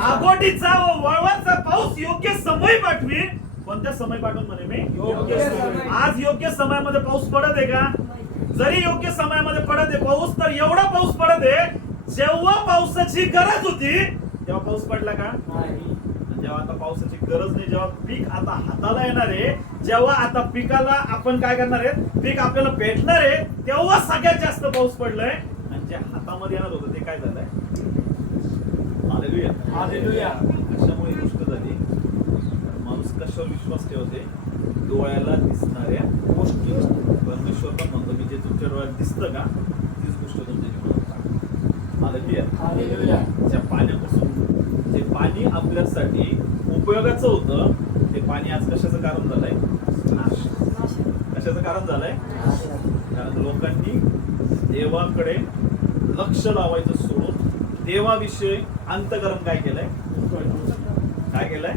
आगोटीचा व वळवाचा पाऊस योग्य समय पाठवीन. कोणत्या समय पाठवून म्हणे मी? योग्य समय. आज योग्य समयामध्ये पाऊस पडत आहे का? जरी योग्य समयामध्ये पडत आहे पाऊस, तर एवढा पाऊस पडत आहे जेव्हा पावसाची गरज होती तेव्हा पाऊस पडला का? जेव्हा आता पावसाची गरज नाही, जेव्हा पीक आता हाताला येणार आहे, जेव्हा आता पिकाला आपण काय करणार आहे, पीक आपल्याला भेटणार आहे, तेव्हा सगळ्यात जास्त पाऊस पडलाय. आणि जे हातामध्ये येणार होतं ते काय झालंय? हालेलुया. हालेलुया. कशामुळे गोष्ट झाली? माणूस कशावर विश्वास ठेवते? डोळ्याला दिसणाऱ्या गोष्टी. परमेश्वर पण म्हणतो मी जे तुमच्या डोळ्यात दिसतं का तीच गोष्ट तुमच्या जीवनात टाकतो. हालेलुया. हालेलुया. ज्या पाण्यापासून जे पाणी आपल्यासाठी उपयोगाचं होतं ते पाणी आज कशाचं कारण झालंय? नाश. कशाचं कारण झालंय? कारण लोकांनी देवाकडे लक्ष लावायचं सोडून देवाविषयी अंतकरण काय केलंय? काय केलंय?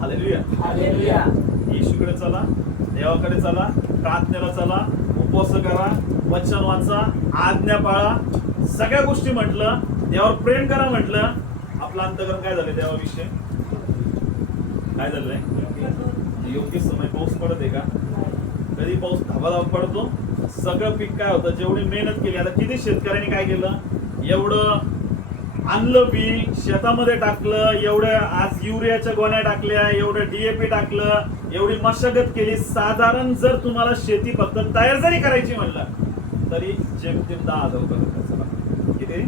हालेलुया. हालेलुया. येशूकडे चला, देवाकडे चला, प्रार्थनेला चला, उपवास करा, वचन वाचा, आज्ञा पाळा, सगळ्या गोष्टी म्हटलं, देवावर प्रेम करा म्हटलं. आपलं अंतकरण काय झालंय देवाविषयी? काय झालंय? योग्य समय पाऊस पडत आहे का? कधी पाऊस धाबाधाब पडतो? सगळं पीक काय होतं? जेवढी मेहनत केली, आता किती शेतकऱ्यांनी काय केलं? एवढं आणलं बी, शेतामध्ये टाकलं, एवढ्या आज युरियाच्या गोण्या टाकल्या, एवढं DAP टाकलं, एवढी मशागत केली. साधारण जर तुम्हाला शेती फक्त तयार जरी करायची म्हणलं तरी जेमतेम 10,000 रुपये खर्च लागतो. किती?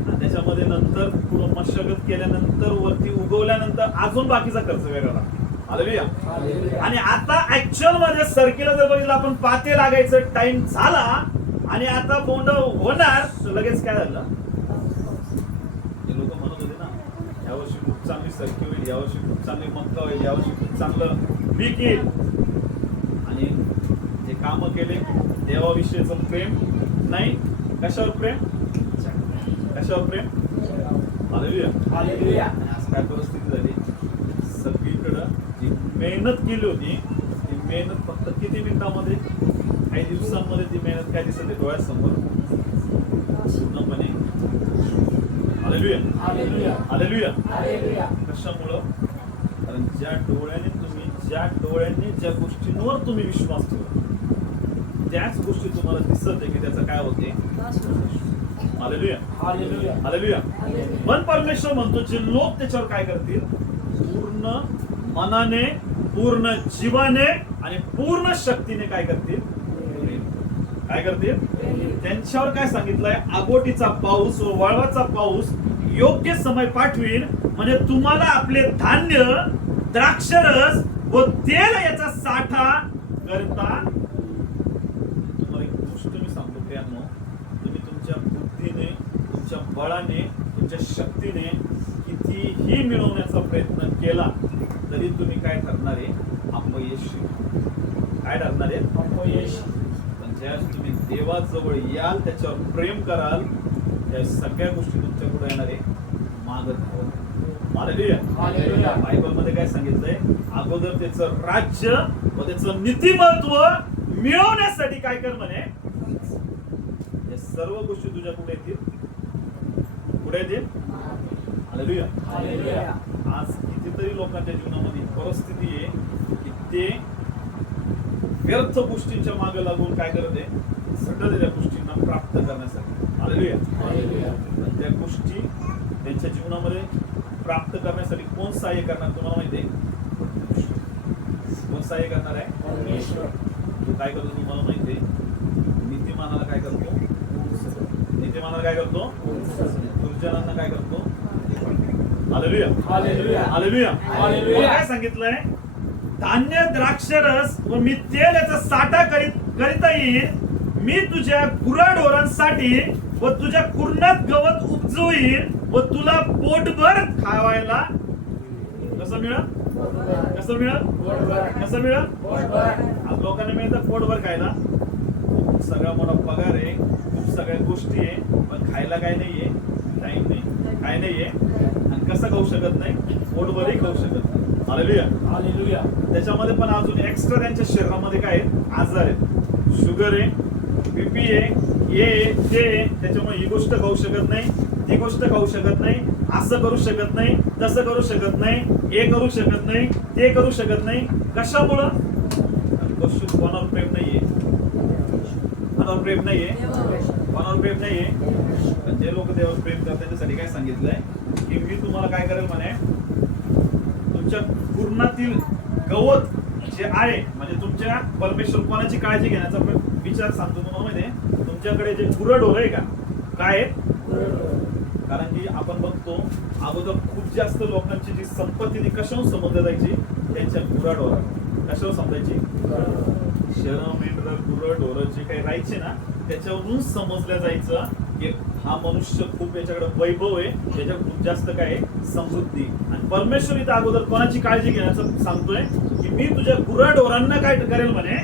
आणि त्याच्यामध्ये नंतर पुढं मशागत केल्यानंतर वरती उगवल्यानंतर अजून बाकीचा खर्च वेगळा लागतो. हालेलुया. आणि आता ऍक्च्युअल मध्ये सर्कीला जर बघितलं आपण, पाते लागायचं टाइम झाला आणि आता बोंड होणार, लगेच काय झालं? लोक म्हणत होते ना, यावर्षी खूप चांगली सरकी होईल, यावर्षी खूप चांगली मक्का होईल, यावर्षी खूप चांगलं पीक येईल. आणि जे काम केले देवाविषयीचं प्रेम नाही, कशावर प्रेम? कशावर प्रेम? हालेलुया. हालेलुया. आणि आज काय परिस्थिती झाली? सगळीकडं जी मेहनत केली होती ती मेहनत फक्त किती मिनिटांमध्ये, काही दिवसांमध्ये ती मेहनत काय दिसत आहे डोळ्यासमोर? पूर्णपणे. हालेलुया. हालेलुया. हालेलुया. हालेलुया. कशामुळं? कारण ज्या डोळ्यांनी ज्या गोष्टींवर तुम्ही विश्वास ठेवला त्याच गोष्टी तुम्हाला दिसत आहे की त्याचं काय होते? हालेलुया. हालेलुया. हालेलुया. पण परमेश्वर म्हणतो जे लोक त्याच्यावर काय करतील? पूर्ण मनाने, पूर्ण जीवाने आणि पूर्ण शक्तीने काय करतील? काय करतील? त्यांच्यावर काय सांगितलंय? आगोटीचा पाऊस व वळवाचा पाऊस योग्य समय पाठवीन, म्हणजे तुम्हाला आपले धान्य, द्राक्षरस व तेल याचा साठा करता. तुम्हाला एक गोष्ट मी सांगतो प्रियांनो, तुम्ही तुमच्या बुद्धीने, तुमच्या बळाने, तुमच्या शक्तीने कितीही मिळवण्याचा प्रयत्न केला तरी तुम्ही काय ठरणार आहे? अपयशी. काय ठरणार आहे? अपयश. पण ज्यावेळेस तुम्ही देवाजवळ याल, त्याच्यावर प्रेम कराल, त्या सगळ्या गोष्टी तुमच्या पुढे येणार आहे मागत धावत. हालेलुया. हालेलुया. बायबलमध्ये काय सांगितलंय? अगोदर त्याचं राज्य व त्याचं नीतिमत्व मिळवण्यासाठी काय कर म्हणे? या सर्व गोष्टी तुझ्या पुढे येतील. पुढे येतील. हालेलुया. हालेलुया. आज कितीतरी लोकांच्या जीवनामध्ये परिस्थिती आहे की ते व्यर्थ गोष्टींच्या मागे लागून काय करत आहे, सटलेल्या गोष्टींना प्राप्त करण्यासाठी. हालेलुया. हालेलुया. आणि त्या गोष्टी त्यांच्या जीवनामध्ये प्राप्त करण्यासाठी कोण सहाय्य करणार तुम्हाला माहिती आहे? कोण सहाय्य करणार आहे? परमेश्वर. तो काय करतो तुम्हाला माहिती आहे? नीतिमानाला काय करतो? नीतिमानाला काय करतो? दुर्जनांना काय करतो? हालेलुया. हालेलुया. हालेलुया. हालेलुया. काय सांगितलंय? धान्य, द्राक्षरस व मी तेल याचा साठा करीता येईल. मी तुझ्या गुराढोरांसाठी व तुझ्या कुरणात गवत उपजवीन व तुला पोटभर खावायला कसं मिळेल? कसं मिळेल? कसं मिळेल? आज लोकांना मिळतं पोटभर खायला. खूप सगळा मोठा पगार आहे, खूप सगळ्या गोष्टी आहे, पण खायला काय नाहीये, टाइम नाही, काय नाहीये, आणि कसं खाऊ शकत नाही? पोटभरही खाऊ शकत नाही. हालेलुया. हालेलुया. त्याच्यामध्ये पण अजून एक्स्ट्रा त्यांच्या शरीरामध्ये काय आहे? आजार आहे, शुगर आहे, बीपी आहे, हे ते आहे. त्याच्यामुळे ही गोष्ट खाऊ शकत नाही, ती गोष्ट खाऊ शकत नाही, असं करू शकत नाही, तसं करू शकत नाही, हे करू शकत नाही, ते करू शकत नाही. कशामुळं? कशा कोणावर प्रेम नाहीये, कोणावर प्रेम नाहीये, कोणावर प्रेम नाहीये. पण जे लोक देवावर प्रेम करतात त्याच्यासाठी काय सांगितलंय की मी तुम्हाला काय करेल म्हणे, तुमच्या कुरणातील गवत जे आहे, म्हणजे तुमच्या परमेश्वर कोणाची काळजी घेण्याचा विचार सांगतो तुम्हाला माहिती आहे? तुमच्याकडे जे गुरढोर आहे का, काय आहे? कारण की आपण बघतो अगोदर खूप जास्त लोकांची जी संपत्ती ती कशावर समजली जायची? त्यांच्या गुराढोरा. कशावर समजायची? शरम, मेंढर, गुरढोर जे काही राहायचे ना, त्याच्यावरून समजलं जायचं की हा मनुष्य खूप याच्याकडे वैभव आहे, याच्याकडे खूप जास्त काय आहे? समृद्धी. आणि परमेश्वर इथं अगोदर कोणाची काळजी घेण्याचं सांगतोय की मी तुझ्या गुराढोरांना काय करेल म्हणे.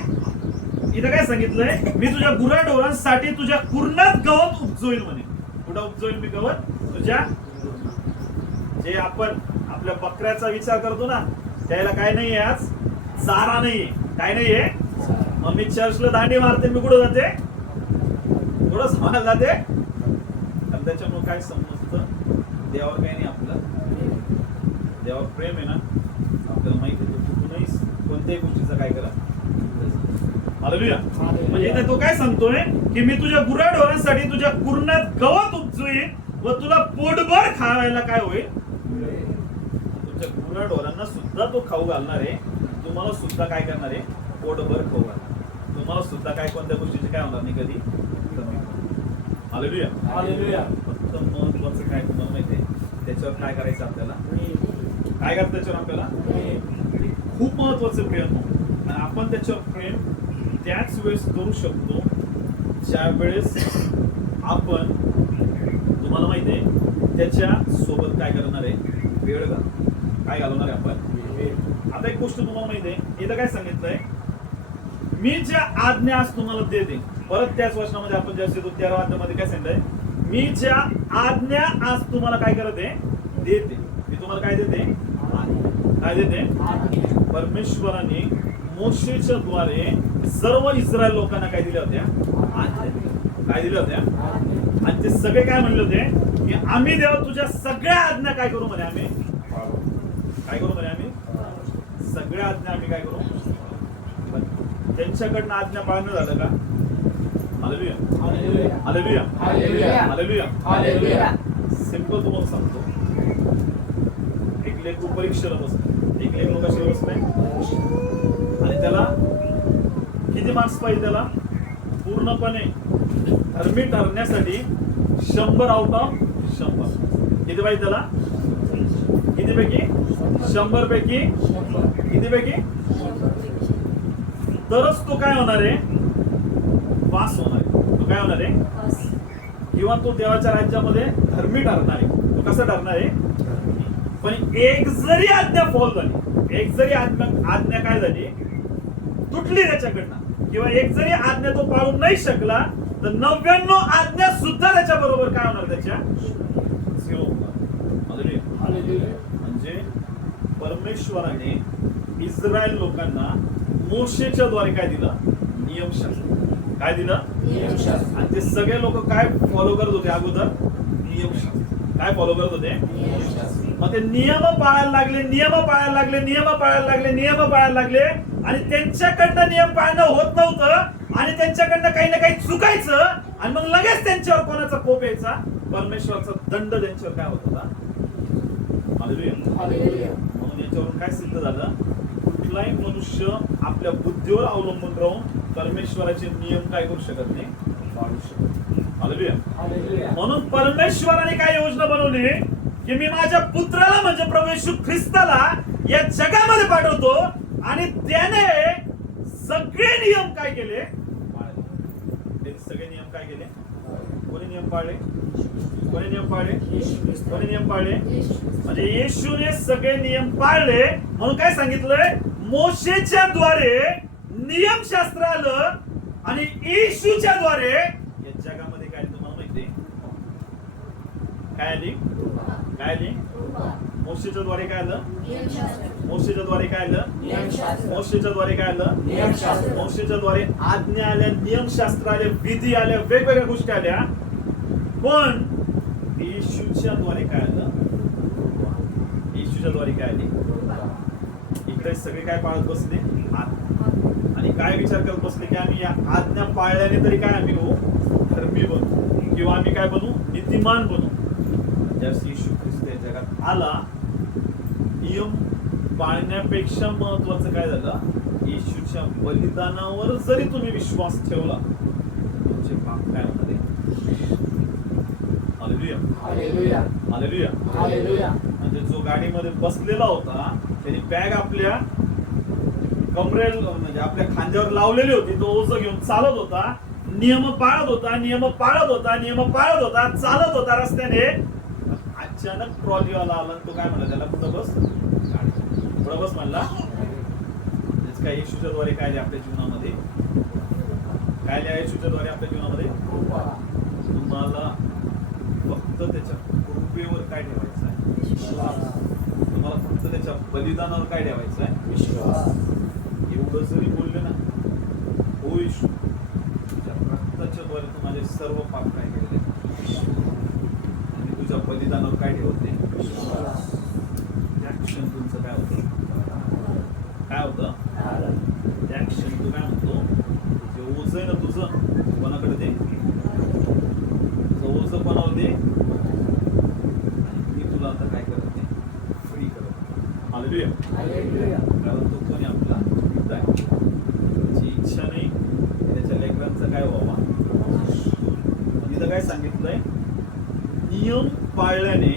इथं काय सांगितलंय? मी तुझ्या गुराढोरांसाठी तुझ्या कुरणात गवत उपजवेल म्हणे. कुठं उपजवेल मी गवत? तुझ्या, जे आपण आपल्या बकऱ्याचा विचार करतो ना, त्याला काय नाहीये आज? चारा नाहीये. काय नाहीये? मग मी चर्चला दांडी मारते, मी कुठं जाते? कुठं समाजाला जाते? आणि त्याच्यामुळे काय समजतं? देवावर काही नाही आपलं, देवावर प्रेम आहे ना, आपल्याला माहिती आहे कुठूनही कोणत्याही गोष्टीचा काय करा. हालेलुया. म्हणजे इथे तो काय सांगतोय की मी तुझ्या गुराढोरांसाठी तुझ्या कुरणात गवत उपजवीन व तुला पोटभर खावायला काय होईल? तुमच्या गुराढोरांना सुद्धा तो खाऊ घालणार आहे, तुम्हाला सुद्धा काय करणार आहे? पोटभर खाऊ घालणार. तुम्हाला सुद्धा काय कोणत्या गोष्टीची काय होणार नाही कधी कमी. हालेलुया. हालेलुया. फक्त महत्वाचं काय तुम्हाला माहिती आहे? त्याच्यावर काय करायचं आपल्याला? काय करायचं त्याच्यावर आपल्याला? खूप महत्वाचं प्रेम. आणि आपण त्याच्यावर प्रेम त्याच वेळेस करू शकतो ज्या वेळेस आपण, तुम्हाला माहिती आहे, त्याच्या सोबत काय करणार आहे? वेळ काय घालवणार आहे आपण? आता एक गोष्ट तुम्हाला माहिती आहे, इथं काय सांगितलंय? मी ज्या आज्ञा आज तुम्हाला देते. परत त्याच वचनामध्ये आपण ज्या 13 अध्यायामध्ये काय सांगितलंय? मी ज्या आज्ञा आज तुम्हाला काय करत आहे? देते. मी तुम्हाला काय देते? काय देते? परमेश्वराने मोशेच्या द्वारे सर्व इस्रायल लोकांना काय दिल्या होत्या? काय दिल्या होत्या? आणि ते सगळे काय म्हणले होते की आम्ही देवा तुझ्या सगळ्या आज्ञा काय करू म्हणे, आम्ही काय करू म्हणे, आम्ही सगळ्या आज्ञा आम्ही काय करू. त्यांच्याकडनं आज्ञा पाळणं झालं का? Hallelujah. Hallelujah. Hallelujah. Hallelujah. Hallelujah. Hallelujah. Simple तुम्हाला सांगतो, एक लेकरू परीक्षेला बसतो, एक लेकरू कशाला बसलाय? आणि त्याला किती मार्क्स पाहिजे? त्याला पूर्णपणे धर्मी ठरण्यासाठी 100 आउट ऑफ 100. किती पाहिजे त्याला? किती पैकी? 100 पैकी किती पैकी? तरच तो काय होणार आहे? पास होणार आहे. तो काय होणार आहे? किंवा तो देवाच्या राज्यामध्ये धर्मी ठरणार आहे. तो कसा ठरणार आहे? पण एक जरी आज्ञा फॉल झाली, एक जरी आज्ञा काय झाली? तुटली त्याच्याकडनं, किंवा एक जरी आज्ञा तो पाळू नाही शकला, तर 99 आज्ञा सुद्धा त्याच्या बरोबर काय होणार? त्याच्या झिरो होणार. म्हणजे परमेश्वराने इस्रायल लोकांना मोशेच्या द्वारे काय दिलं? नियमशास्त्र. काय दिलं? नियमशास्त्र. आणि ते सगळे लोक काय फॉलो करत होते अगोदर? नियमशास्त्र. काय फॉलो करत होते? मग ते नियम पाळायला लागले, नियम पाळायला लागले, नियम पाळायला लागले, नियम पाळायला लागले, आणि त्यांच्याकडनं नियम पाळणं होत नव्हतं, आणि त्यांच्याकडनं काही ना काही चुकायचं, आणि मग लगेच त्यांच्यावर कोणाचा कोप यायचा? परमेश्वराचा दंड त्यांच्यावर काय होत होता? हालेलुया. म्हणून याच्यावरून काय सिद्ध झालं? कुठलाही मनुष्य आपल्या बुद्धीवर अवलंबून राहून परमेश्वराचे नियम काय करू शकत नाही, पाळू शकत नाही. हालेलुया. म्हणून परमेश्वराने काय योजना बनवली की मी माझ्या पुत्राला म्हणजे प्रभू येशू ख्रिस्ताला या जगामध्ये पाठवतो, आणि त्याने सगळे नियम काय केले? पाळले. सगळे नियम काय केले? कोणी नियम पाळले? कोणी नियम पाळले? कोणी नियम पाळले? म्हणजे येशूने सगळे नियम पाळले. म्हणून काय सांगितलंय? मोशेच्या द्वारे नियमशास्त्र आलं, आणि येशूच्या द्वारे या जगामध्ये काय तुम्हाला माहिती काय आली? काय आली? मोशेच्या द्वारे काय आलं? मोशेच्या द्वारे काय आलं? मोशेच्या द्वारे काय आलं? मोशेच्या द्वारे आज्ञा आल्या, नियमशास्त्र आले, विधी आल्या, वेगवेगळ्या गोष्टी आल्या. पण येशूच्या द्वारे काय आलं? येशूच्या द्वारे काय आली? इकडे सगळे काय पाळत बसले? आज्ञा. आणि काय विचार करत बसले की आम्ही या आज्ञा पाळल्याने तरी काय आम्ही हो धर्मी बनू, किंवा आम्ही काय बनू? नीतिमान बनू. ज्यावेळेस येशू ख्रिस्त या जगात आला, नियम पाळण्यापेक्षा महत्वाचं काय झालं? येशूच्या बलिदानावर जरी तुम्ही विश्वास ठेवला, तुमचे पाप काय होणार? हालेलुया. हालेलुया. हालेलुया. म्हणजे जो गाडीमध्ये बसलेला होता त्याने बॅग आपल्या कमरेल म्हणजे आपल्या खांद्यावर लावलेली होती, तो ओझं घेऊन चालत होता, नियम पाळत होता, नियम पाळत होता, नियम पाळत होता, चालत होता रस्त्याने. अचानक ट्रॉलीवाला आला, तो काय म्हणला त्याला? पुढं बस, पुढं बस म्हणला. काय येशूच्या द्वारे काय आपल्या जीवनामध्ये काय येशूच्या द्वारे आपल्या जीवनामध्ये तुम्हाला फक्त त्याच्या कृपेवर काय ठेवायचं आहे? तुम्हाला फक्त त्याच्या बलिदानावर काय ठेवायचं आहे? विश्वास. एवढं जरी बोलले ना, हो येशू, तुझ्या रक्ताच्या द्वारे तू माझे सर्व पाप काय केलेले, आणि तुझ्या बलिदानावर काय ठेवते? विश्वास. त्या क्षण तुमचं काय होतं? काय होतं? त्या क्षण तू काय म्हणतो? जे ओझ आहे ना तुझं, कोणाकडे दे? ओझ कोणावर दे, आणि मी तुला आता काय करत नाही? फ्री करत. हालेलुया. कारण तो कोणी आपला पिता आहे, त्याची इच्छा नाही त्याच्या लेकरांचा काय व्हावा. इथं काय सांगितलंय? नियम पाळल्याने,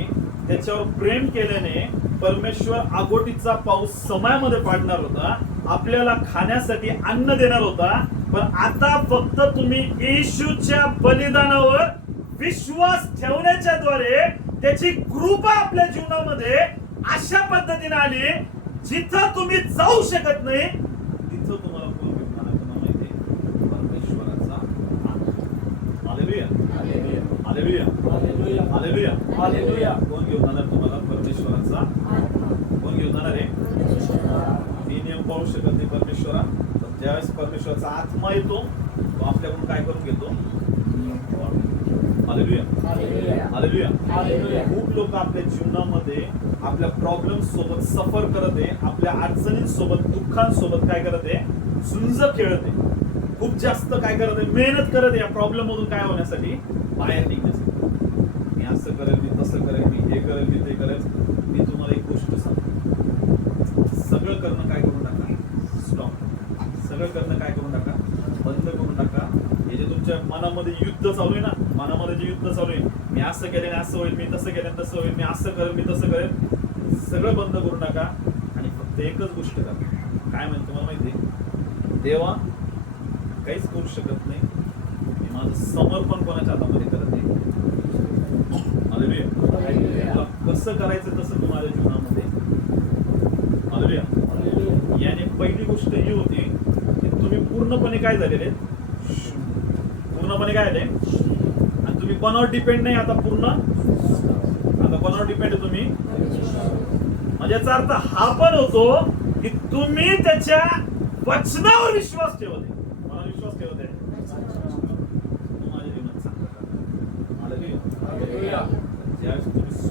त्याच्यावर प्रेम केल्याने परमेश्वर आगोटीचा पाऊस समयामध्ये पाडणार होता, आपल्याला खाण्यासाठी अन्न देणार होता. पण आता फक्त तुम्ही येशूच्या बलिदानावर विश्वास ठेवण्याच्या द्वारे त्याची कृपा आपल्या जीवनामध्ये अशा पद्धतीने आली, जिथं तुम्ही जाऊ शकत नाही तिथं तुम्हाला कोण भेटणार आहे? तुम्हाला माहिती आहे? परमेश्वराचा आत्मा. हालेलुया. हालेलुया. हालेलुया. हालेलुया. कोण घेऊन जाणार तुम्हाला? परमेश्वराचा आत्मा. कोण घेऊन जाणार आहे? मी नियम पाळू शकत नाही परमेश्वरा, पण ज्यावेळेस परमेश्वराचा आत्मा येतो, तो आपल्याकडून काय करून घेतो? हालेलुया. हालेलुया. हालेलुया. खूप लोक आपल्या जीवनामध्ये आपल्या प्रॉब्लेम सोबत सफर करत आहे, आपल्या अडचणींसोबत, दुःखांसोबत काय करत आहे? झुंज खेळत आहे. खूप जास्त काय करत आहे? मेहनत करत आहे या प्रॉब्लेम मधून काय होण्यासाठी? बाहेर निघण्यासाठी. मी असं करेल, मी तसं करेल, मी हे करेल, मी ते करेल. मी तुम्हाला एक गोष्ट सांगतो, सगळं करणं काय करून टाका? स्टॉप. सगळं करणं काय करून टाका? बंद करून टाका. हे जे तुमच्या मनामध्ये युद्ध चालू आहे ना, मनामध्ये जे युद्ध चालू आहे, मी असं केलं असं होईल, मी तसं केलं तसं होईल, मी असं करेल, मी तसं करेल, सगळं बंद करून टाका. आणि फक्त एकच गोष्ट करा. काय म्हणतो तुम्हाला माहिती? देवा काहीच करू शकत नाही, मी माझं समर्पण कोणाच्या हातामध्ये करत नाही. हालेलुया. कसं करायचं तसं तुम्हाला जीवनामध्ये. हालेलुया. याने पहिली गोष्ट ही होती की तुम्ही पूर्णपणे काय झालेले? पूर्णपणे काय झाले? आणि तुम्ही कोणावर डिपेंड नाही आता? पूर्ण आता कोणावर डिपेंड आहे तुम्ही? म्हणजे याचा अर्थ हा पण होतो की तुम्ही त्याच्या वचनावर विश्वास ठेवत आहे. मला विश्वास ठेवत आहे माझ्या जीवनात चांगलं. हालेलुया. ज्यावेळेस तुम्ही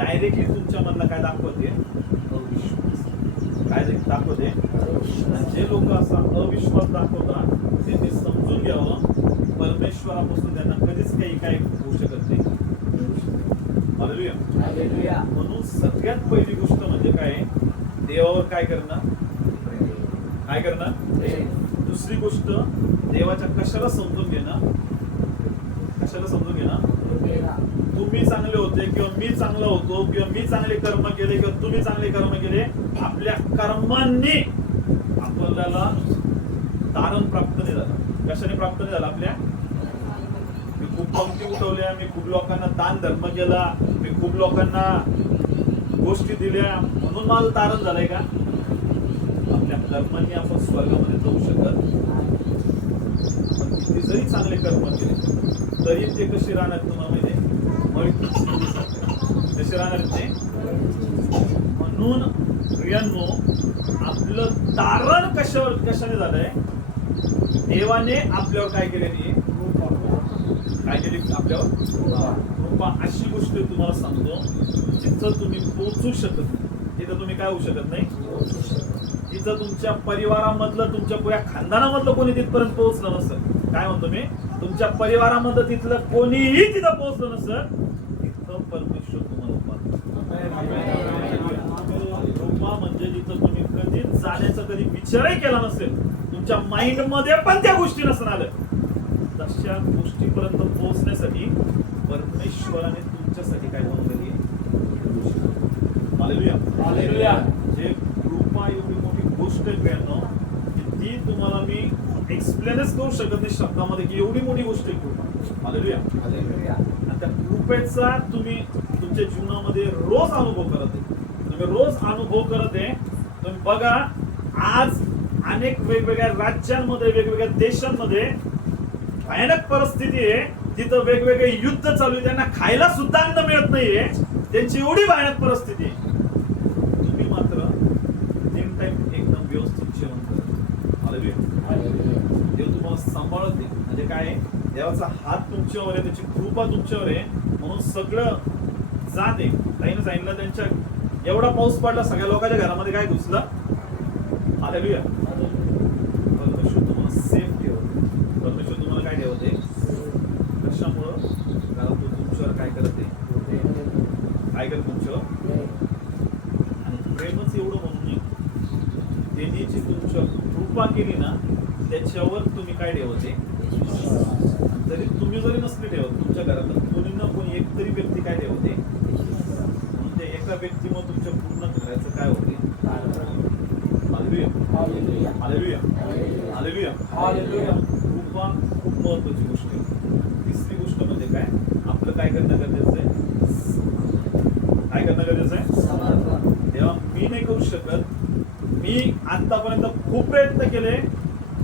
डायरेक्टली तुमच्या मधला काय दाखवते? अविश्वास. काय दाखवते? आणि जे लोक असा अविश्वास दाखवतात त्यांनी समजून घ्यावं परमेश्वरापासून त्यांना कधीच काही काय होऊ शकत नाही. हालेलुया. म्हणून सगळ्यात पहिली गोष्ट म्हणजे काय? देवावर काय करणं? काय करणं? दुसरी गोष्ट देवाच्या कशाला समजून घेणं? कशाला समजून घेणं? तुम्ही चांगले होते किंवा मी चांगला होतो किंवा मी चांगले कर्म केले किंवा तुम्ही चांगले कर्म केले, आपल्या कर्मांनी आपल्याला तारण प्राप्त नाही झालं. कशाने प्राप्त नाही झालं? आपल्या मी खूप पंक्ती उठवल्या, मी खूप लोकांना दान धर्म केला, मी खूप लोकांना गोष्टी दिल्या म्हणून माझं तारण झालंय का? आपल्या कर्मांनी आपण स्वर्गामध्ये जाऊ शकत. पण किती जरी चांगले कर्म केले तरी ते कसे राहणार तुम्हाला माहिती आहे? कसे राहणार ते? म्हणून प्रियांनो, आपलं तारण कशाने झालंय? देवाने आपल्यावर काय केलेली? काय केली आपल्यावर? कृपा. अशी गोष्ट तुम्हाला सांगतो, जिथं तुम्ही पोहोचू शकत नाही तिथं तुम्ही काय होऊ शकत नाही. जिथं तुमच्या परिवारामधलं, तुमच्या पुऱ्या खानदानामधलं कोणी तिथपर्यंत पोहोचलं नसेल, काय म्हणतो मी, तुमच्या परिवारामधलं तिथलं कोणीही तिथं पोहोचलं नसेल, तिथं परमेश्वर तुम्हाला कृपा म्हणजे जिथं तुम्ही कधीच जाण्याचा कधी विचारही केला नसेल, तुमच्या माइंड मध्ये पण त्या गोष्टी नसून आल्या, तशा गोष्टीपर्यंत पोहोचण्यासाठी परमेश्वराने तुमच्यासाठी काय बनवलेली आहे? हालेलुया. जे कृपा एवढी मोठी गोष्ट आहे की ती तुम्हाला मी एक्सप्लेनच करू शकत नाही शब्दामध्ये, की एवढी मोठी गोष्ट आहे कृपा. हालेलुया. आणि त्या कृपेचा तुम्ही तुमच्या जीवनामध्ये रोज अनुभव करत आहे. तुम्ही रोज अनुभव करत आहे. तुम्ही बघा, आज अनेक वेगवेगळ्या राज्यांमध्ये, वेगवेगळ्या देशांमध्ये भयानक परिस्थिती आहे. तिथं वेगवेगळे युद्ध चालू आहे, त्यांना खायला सुद्धा अन्न मिळत नाहीये. त्यांची एवढी भयानक परिस्थिती आहे. तुम्ही मात्र 3 टाइम एकदम व्यवस्थित जेवण करा. हालेलुया. देव तुम्हाला सांभाळत आहे. म्हणजे काय? देवाचा हात तुमच्यावर आहे, त्याची कृपा तुमच्यावर आहे. म्हणून सगळं जाते. ताईनं सांगितलं, त्यांच्या एवढा पाऊस पडला, सगळ्या लोकांच्या घरामध्ये काय घुसला? हालेलुया. परमेश्वर तुम्हाला सेफ ठेवते. परमेश्वर तुम्हाला काय ठेवते? कशामुळं? कारण तो तुमच्यावर काय करते? काय करत तुमच्यावर? आणि प्रेमच एवढं म्हणून नाही, त्यांनी जी तुमच्यावर कृपा केली ना, त्याच्यावर तुम्ही काय ठेवते? जरी तुम्ही जरी नसले ठेवत, तुमच्या घरात कोणी ना कोणी एक तरी व्यक्ती काय ठेवते? म्हणजे एका व्यक्तीमुळे तुमच्या पूर्ण घराचं काय होते? हालेलुया. हालेलुया. हालेलुया. हालेलुया. कृपा खूप महत्वाची गोष्ट आहे. तिसरी गोष्ट म्हणजे काय? आपलं काय करणं गरजेचं आहे? काय करणं गरजेचं आहे? तेव्हा मी नाही करू शकत. मी आतापर्यंत खूप प्रयत्न केले,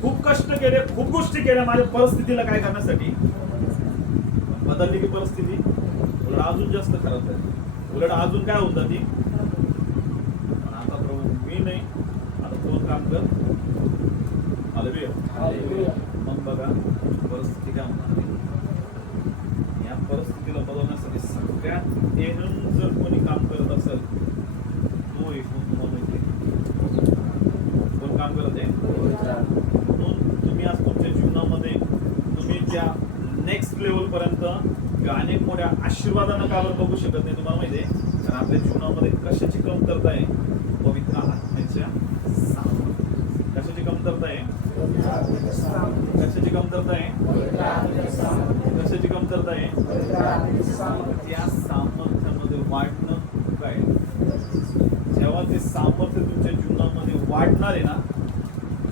खूप कष्ट केले, खूप गोष्टी केल्या माझ्या परिस्थितीला काय करण्यासाठी. बदलली की परिस्थिती उलट अजून जास्त खराब झाली, उलट अजून काय होत ती. पण आता प्रभू मी नाही, आता तू काम कर. हालेलुया. मग बघा परिस्थिती काय होणार. या परिस्थितीला बदलण्यासाठी सगळ्यात एनम जर कोणी काम करत असेल, तो एकूण तुम्हाला माहिती कोण काम करत आहे. म्हणून तुम्ही आज तुमच्या जीवनामध्ये तुम्ही त्या नेक्स्ट लेवल पर्यंत अनेक मोठ्या आशीर्वादांना कावर बघू शकत नाही. तुम्हाला माहिती आहे, कारण आपल्या जीवनामध्ये कशाची कमतरता आहे? पवित्र आत्म्याच्या सामर्थ्य. कशाची कमतरता आहे? कशाची कमतरता आहे? कशाची कमतरता आहे? त्या सामर्थ्यामध्ये वाढणं खूप आहे. जेव्हा ते सामर्थ्य तुमच्या जीवनामध्ये वाढणार आहे ना,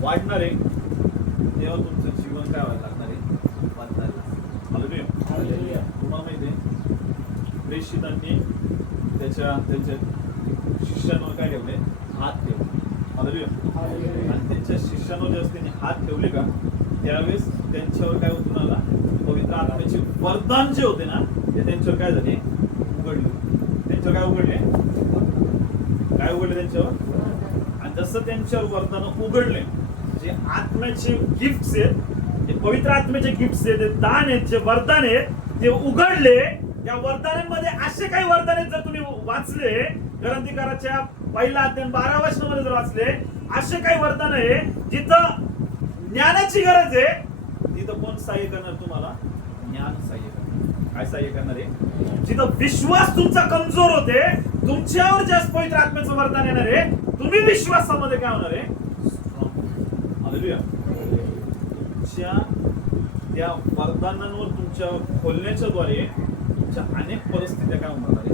वाढणार आहे, तेव्हा तुमचं जीवन काय व्हायला लागणार आहे? वाढणार आहे. हालेलुया. तुम्हाला माहिती आहे, प्रेषितांनी त्यांच्या शिष्यांवर काय ठेवले? हात ठेवले. हालेलुया. आणि त्यांच्या शिष्यांवर जेव्हा त्यांनी हात ठेवले का, त्यावेळेस त्यांच्यावर काय होतं आला? पवित्र आत्म्याचे वरदान जे होते ना, ते त्यांच्यावर काय झाले? उघडले. त्यांच्यावर काय उघडले? काय उघडले त्यांच्यावर? आणि जसं त्यांच्यावर वरदान उघडले, जे आत्म्याचे गिफ्ट्स आहेत, जे पवित्र आत्म्याचे गिफ्ट्स आहेत, ते दान आहेत, जे वरदान आहेत, ते उघडले. त्या वरदानांमध्ये असे काही वरदाने जर तुम्ही वाचले, ग्रंथीकाराच्या पहिला अध्याय 12 वचनामध्ये जर वाचले, असे काही वरदान आहे जिथं ज्ञानाची गरज आहे, तिथं कोण सहाय्य करणार तुम्हाला? ज्ञान सहाय्य करणार. काय सहाय्य करणार आहे? जिथं विश्वास तुमचा कमजोर होते, तुमच्यावर जास्त पवित्र आत्म्याचं वरदान येणार आहे, तुम्ही विश्वासामध्ये काय होणार आहे? हालेलुया. तुमच्या त्या वरदानांवर तुमच्या खोलण्याच्या द्वारे तुमच्या अनेक परिस्थित्या काय होणार आहे?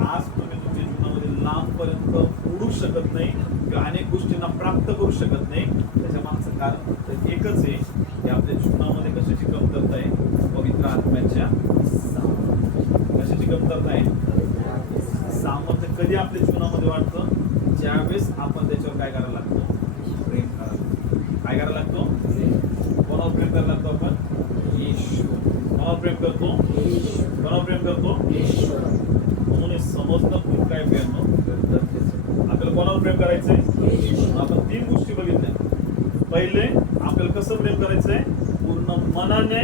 आज तुम्ही तुमच्या जीवनामध्ये लांबपर्यंत उडू शकत नाही किंवा अनेक गोष्टींना प्राप्त करू शकत नाही, त्याच्या मागचं कारण फक्त एकच आहे की आपल्या जीवनामध्ये कशाची कमतरता आहे? पवित्र आत्म्याच्या. कशाची कमतरता आहे? सामर्थ्य कधी आपल्या जीवनामध्ये वाटतं? ज्यावेळेस आपण त्याच्यावर काय करायला लागतो? प्रेम करायला. काय करायला लागतो? कोणावर प्रेम करायला लागतो आपण? येशू. कोणावर प्रेम करतो? कोणावर प्रेम करतो? म्हणून हे समजणं खूप काय प्रेम आपल्याला कोणावर प्रेम करायचंय? आपण 3 गोष्टी बघितल्या. पहिले आपल्याला कसं प्रेम करायचंय? पूर्ण मनाने,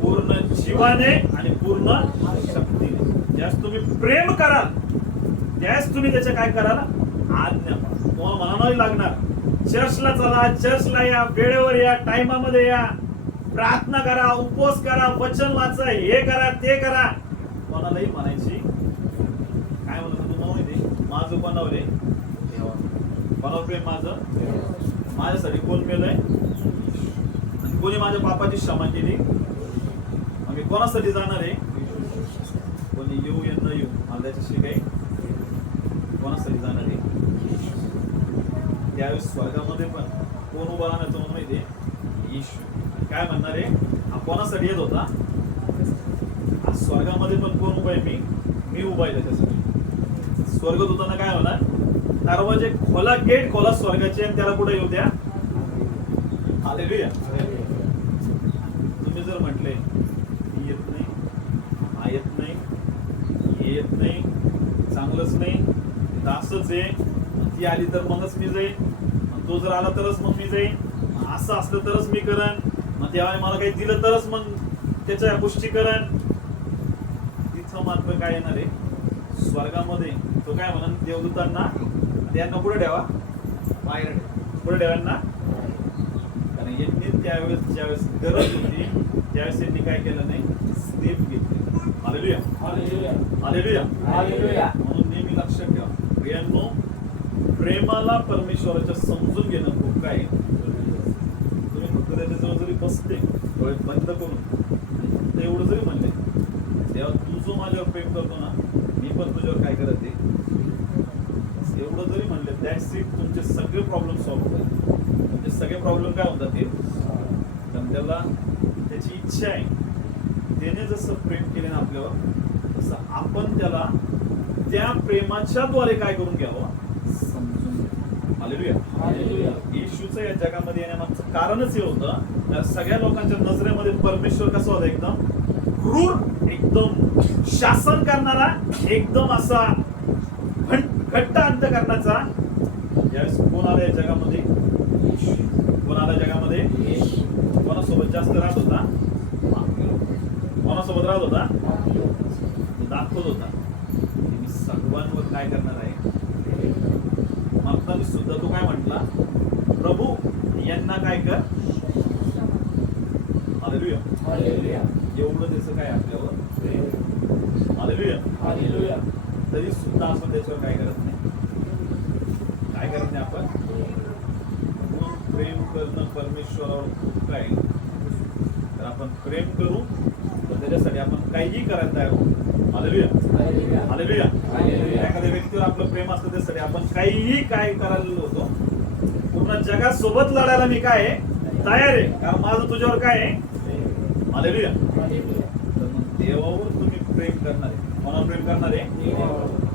पूर्ण जीवाने आणि पूर्ण शक्तीने. ज्यास तुम्ही प्रेम कराल त्यास तुम्ही त्याच्या काय कराल? आज्ञा पाळा. तुम्हाला म्हणावं लागणार, चर्चला चला, चर्चला या, वेळेवर या, टाइमामध्ये या, प्रार्थना करा, उपवास करा, वचन वाचा, हे करा, ते करा. कोणालाही म्हणायची काय म्हणत तुम्हाला माहिती? माझं कोणावर आहे? कोणावर प्रेम माझं? माझ्यासाठी कोण मेलंय? आणि कोणी माझ्या पापाची क्षमा केली? मी कोणासाठी जाणार आहे? कोणी येऊ या न येऊ, मला त्याच्याशी काही कोणासाठी जाणार आहे? त्यावेळेस स्वर्गामध्ये पण कोण उभा राहणार तुम्हाला माहिती आहे? येशू. काय म्हणणार आहे? हा कोणासाठी येत होता? आज स्वर्गामध्ये पण कोण उभा आहे? मी उभा आहे त्याच्यासाठी. स्वर्गदूतांना काय होणार? दरवाजे खोला, गेट खोला स्वर्गाचे, आणि त्याला कुठे येऊ द्या? हालेलुया. तुम्ही जर म्हटले येत नाही, हा येत नाही, हे येत नाही, चांगलंच नाही, असंच आहे, ती आली तर मगच मी जाईन, तो जर आला तरच मग मी जाईन, असं असलं तरच मी करण, मग तेव्हा मला काही दिलं तरच मग त्याच्या गोष्टी करण. तिथं मात्र काय येणार आहे? स्वर्गामध्ये तो काय म्हणून देवदूतांना त्यांना कुठे ठेवा? बाहेर कुठे ठेवांना? कारण यांनी त्यावेळेस ज्यावेळेस गरज होती त्यावेळेस यांनी काय केलं नाही? स्टेप घेतली. हालेलुया. हालेलुया. हालेलुया. म्हणून नेहमी लक्षात ठेवा प्रियांनो, प्रेमाला परमेश्वराच्या समजून घेणं खूप काय. तुम्ही फक्त त्याच्याजवळ जरी बसते डोळे बंद करून फक्त एवढं जरी म्हणले, तेव्हा तू जो माझ्यावर प्रेम करतो ना, मी पण तुझ्यावर काय करत आहे, एवढं जरी म्हणले, दॅट्स इट. तुमचे सगळे प्रॉब्लेम सॉल्व्ह होतात. तुमचे सगळे प्रॉब्लेम काय होतात ते? कारण त्याला त्याची इच्छा आहे, त्याने जसं प्रेम केले ना आपल्यावर, तसं आपण त्याला त्या प्रेमाच्या द्वारे काय करून घ्यावं? समजून. हालेलुया. येशूचं या जगामध्ये येण्यामागचं कारणच हे होतं, तर सगळ्या लोकांच्या नजरेमध्ये परमेश्वर कसा होता? एकदम क्रूर, एकदम शासन करणारा, एकदम असा घट्ट अंतकरणाचा. ज्यावेळेस कोण आला या जगामध्ये? कोण आला जगामध्ये? कोणासोबत जास्त राहत होता? कोणासोबत राहत होता? दाखवत होता मी सर्वांवर काय करणार आहे. मागताना सुद्धा तो काय म्हटला? प्रभू यांना काय कर. हालेलुया. हालेलुया. एवढं त्याचं काय आपल्यावर? हालेलुया. हालेलुया. तरी सुद्धा आपण त्याच्यावर काय करत नाही. काय करत नाही आपण? प्रेम करणं परमेश्वरावर खूप काय. तर आपण प्रेम करू तर त्याच्यासाठी आपण काहीही करायला तयार होऊ. हालेलुया. हालेलुया. एखाद्या व्यक्तीवर आपलं प्रेम असतं त्यासाठी आपण काहीही काय करायला होतो. पूर्ण जगासोबत लढायला मी काय आहे? तयार आहे. कारण माझं तुझ्यावर काय आहे? हालेलुया. तर मग देवावर तुम्ही प्रेम करणार आहे. कोणावर प्रेम करणार आहे?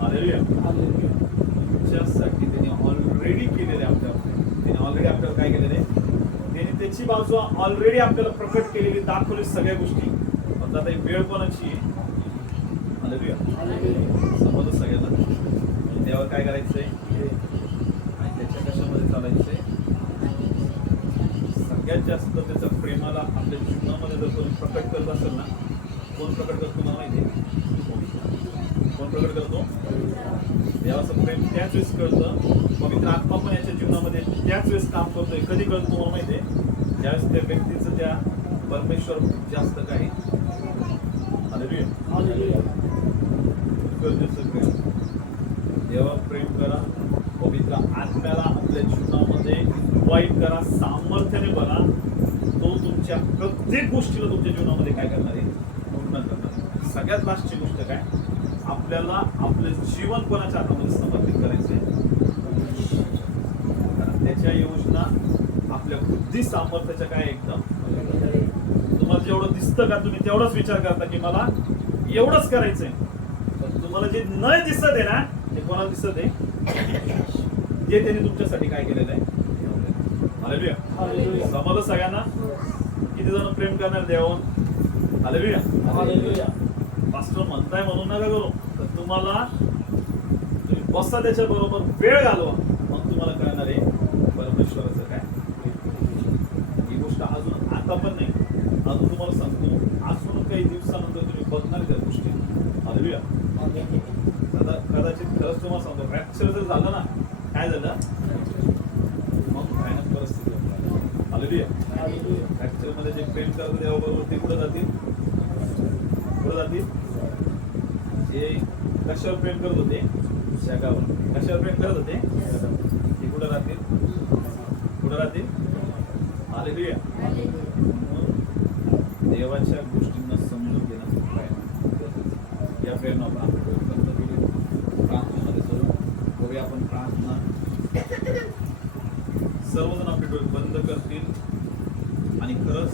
हालेलुया. तुमच्यासाठी त्याने ऑलरेडी केलेले आपल्यावर. त्याने ऑलरेडी आपल्याला काय केलेलं आहे? त्याने त्याची बाजू ऑलरेडी आपल्याला प्रकट केलेली, दाखवली सगळ्या गोष्टी. फक्त आता वेळ कोणाची आहे? हालेलुया. समजलं सगळ्यांना? देवावर काय करायचंय आणि त्याच्या कशामध्ये चालायचंय? सगळ्यात जास्त त्याच्या प्रेमाला आपल्या जीवनामध्ये जर कोणी प्रकट करत असेल ना, कोण प्रकट करतो मला माहिती आहे? कोण प्रकट करतो? देवाचं प्रेम त्याच वेळेस कळतं. पवित्र आत्मा पण याच्या जीवनामध्ये त्याच वेळेस काम करतोय. कधी कळतो मला माहिती आहे? ज्यावेळेस त्या व्यक्तीचं त्या परमेश्वर जास्त काही गरजेचं प्रेम. देवा प्रेम करा, पवित्र आत्म्याला आपल्या जीवनामध्ये वाईट करा, सामर्थ्याने बघा. तो तुमच्या प्रत्येक गोष्टीला तुमच्या जीवनामध्ये काय करणार आहे? पूर्ण करणार आहे. सगळ्यात लास्टची गोष्ट काय? आपल्याला आपलं जीवन कोणाच्या हातामध्ये समर्पित करायचंय. कारण त्याच्या योजना आपल्या बुद्धी सामर्थ्याच्या काय एकदम. तुम्हाला जेवढं दिसतं का तुम्ही तेवढाच विचार करता की मला एवढंच करायचंय. पण तुम्हाला जे न दिसत आहे ना, ते कोणाला दिसत आहे? जे त्यांनी तुमच्यासाठी काय केलेलं आहे. हालेलुया. समजलं सगळ्यांना? किती जण प्रेम करणार देवावर? हालेलुया. पास्टर म्हणताय म्हणून नका करू. तर तुम्हाला तुम्ही बसा त्याच्या बरोबर वेळ घालवा, मग तुम्हाला कळणार आहे परमेश्वराचं काय. ही गोष्ट अजून आता पण नाही, अजून तुम्हाला सांगतो, अजून काही दिवसानंतर तुम्ही बघणार त्या गोष्टी. हालेलुया. कदाचित खरंच तुम्हाला सांगतो, रॅप्चर जर झालं ना, काय झालं मग भयानक परिस्थिती होती. हालेलुया. रॅप्चर मध्ये जे प्रेम करतात देवाबरोबर ते कुठे जातील? जे कशावर प्रेम करत होते? जगावर. कशावर प्रेम करत होते? ते कुठे राहतील? कुठे राहतील? हालेलुया. देवाच्या गोष्टींना समजून घेणं काय. या प्रेरणा आपण प्रार्थनेमध्ये करू. करूया आपण प्रार्थना. सर्वजण आपले डोळे बंद करतील आणि खरंच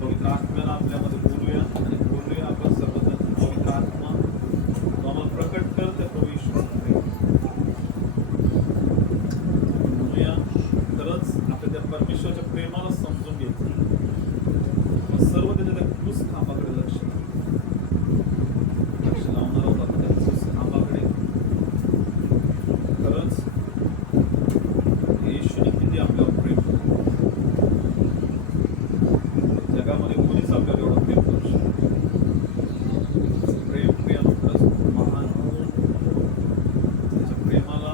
पवित्र आत्म्याला आपल्यामध्ये बोलूया आणि बोलूया आपण सर्वजण. पवित्र आत्मा आम्हाला प्रकट कर त्या प्रभू येशूचे बोलूया. खरंच आपल्या त्या परमेश्वराच्या प्रेमाला समजून घ्यायचं. सर्व त्याच्या त्या क्रूस खांबाकडे लक्ष लावणार आहोत आपण त्या क्रूस खांबाकडे. खरंच येशूने किती आपल्यावर प्रेम केलं. जगामध्ये कोणीच आपल्याला एवढं प्रेम करू शकत. प्रेम प्रियानो खरंच महान. त्याच्या प्रेमाला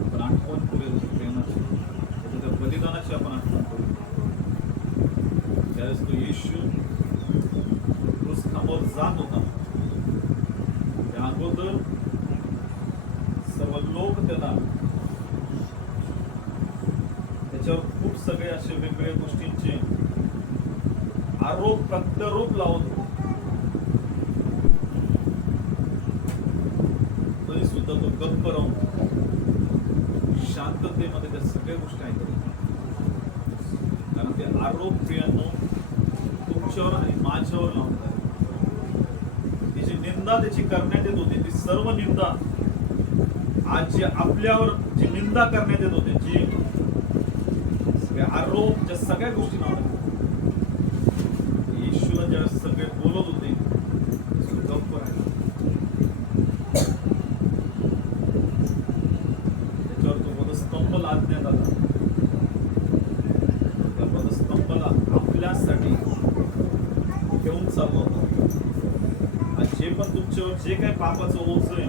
आपण आठवण करूया. त्याच्या प्रेमाची, त्याच्या त्या बलिदानाची आपण आठवण करूया. त्यावेळेस तो येशू क्रूस खांबावर जात होता, त्या अगोदर सर्व लोक त्याला त्याच्यावर खूप सगळे असे वेगवेगळ्या गोष्टींचे आरोप प्रत्यारोप लावत होते. तरी सुद्धा तो गप्प राहून शांततेमध्ये त्या सगळ्या गोष्टी ऐकत होता. कारण ते आरोप प्रियांनो तुमच्यावर आणि माझ्यावर लावत आहे. ती जी निंदा त्याची करण्यात येत होती, ती सर्व निंदा आज जे आपल्यावर जी निंदा करण्यात येत होते, जी आरोप, ज्या सगळ्या गोष्टी लावण्यात येशूला ज्या सगळे बोलत होते गप्प राहिला. त्याच्यावर तो वधस्तंभ लादण्यात आला. त्या वधस्तंभाला आपल्यासाठी घेऊन चाललो होता. आणि जे पण तुमच्यावर जे काही पापाचं ओझ आहे,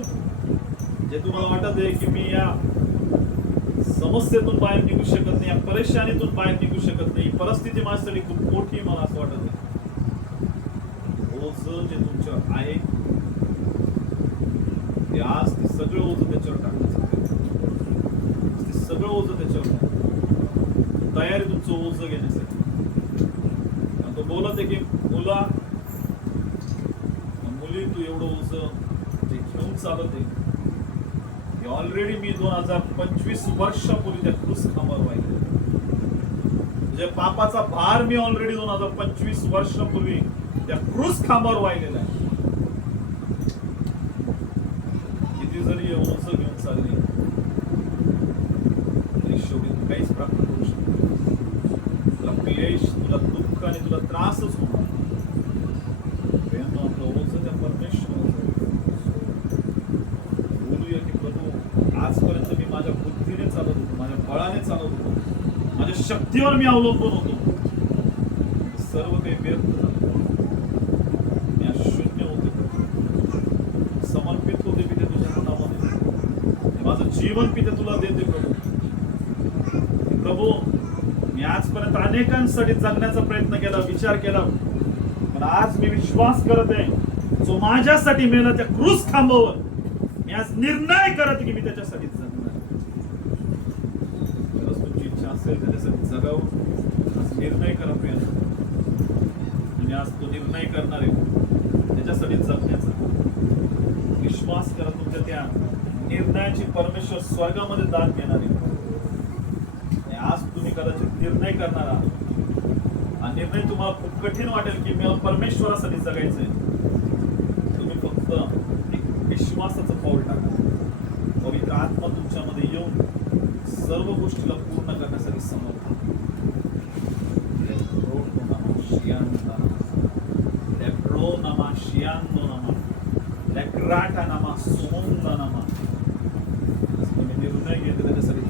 जे तुम्हाला वाटत आहे की मी या समस्येतून बाहेर निघू शकत नाही, या परेशानीतून बाहेर निघू शकत नाही, परिस्थिती माझ्यासाठी खूप मोठी, मला असं वाटत नाही, ओझ जे तुमच्यावर आहे ते आज ते सगळं ओझ त्याच्यावर टाकण्याचं ते सगळं ओझ त्याच्यावर तयारी तुमचं ओझ घेण्यासाठी. तो बोलत आहे की मुली तू एवढं ओझ जे घेऊन चालत आहे, ऑलरेडी मी 2025 वर्षापूर्वी त्या क्रूस खांबावर वाहिलं. तुझ्या पापाचा भार मी ऑलरेडी 2025 वर्षापूर्वी त्या क्रूस खांबावर वाहिलेला आहे. किती जरी ओझ घेऊन चालली तरी शेवटी तू काहीच प्राप्त करू शकत नाही. तुला क्लेश, तुला दुःख आणि तुला त्रासच होणार. आपलं ओझ त्या परमेश्वराचं. बोलूया की प्रभू, आजपर्यंत मी माझ्या बुद्धीने चालत होतो, माझ्या बळाने चालत होतो, माझ्या शक्तीवर मी अवलंबून होतो, सर्व काही व्यर्थ झालं. जीवन पिते तुला देते प्रभू. प्रभू मी आजपर्यंत अनेकांसाठी जगण्याचा प्रयत्न केला, विचार केला, पण आज मी विश्वास करत आहे जो माझ्यासाठी मेला त्या क्रूस खांबावर मी आज निर्णय करत की मी त्याच्यासाठी जगणार. खरंच तुमची इच्छा असेल त्याच्यासाठी जगावं आज निर्णय करा प्रिय. आणि आज तो निर्णय करणार आहे त्याच्यासाठी जगण्याचा. विश्वास करा तुमच्या त्या निर्णयाची परमेश्वर स्वर्गामध्ये दान देणार आहे. आणि आज तुम्ही कदाचित निर्णय करणार आहात. हा निर्णय तुम्हाला खूप कठीण वाटेल की मला परमेश्वरासाठी जगायचंय. तुम्ही फक्त एक विश्वासाचं पाऊल टाका. पवित्र आत्मा तुमच्यामध्ये येऊन सर्व गोष्टीला पूर्ण करण्यासाठी समर्थ आहे. निर्णय घेतला त्याच्यासाठी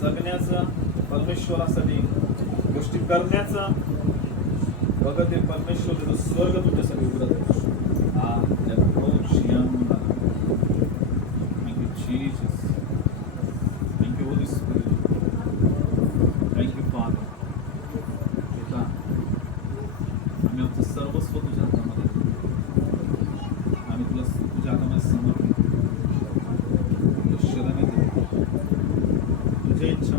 जगण्याचा परमेश्वरासाठी गोष्टी करण्याचा. बघत हे परमेश्वर त्याचं स्वर्ग तुमच्यासाठी उघडत आहे. Thank you, Jesus. Thank you, Holy Spirit. Thank you, Father. पिता, आम्ही आमचं सर्वस्व तुझ्या हातामध्ये आम्ही तुझ्या हातामध्ये समर्पित तुझ्या शरणागती तुझ्या इच्छा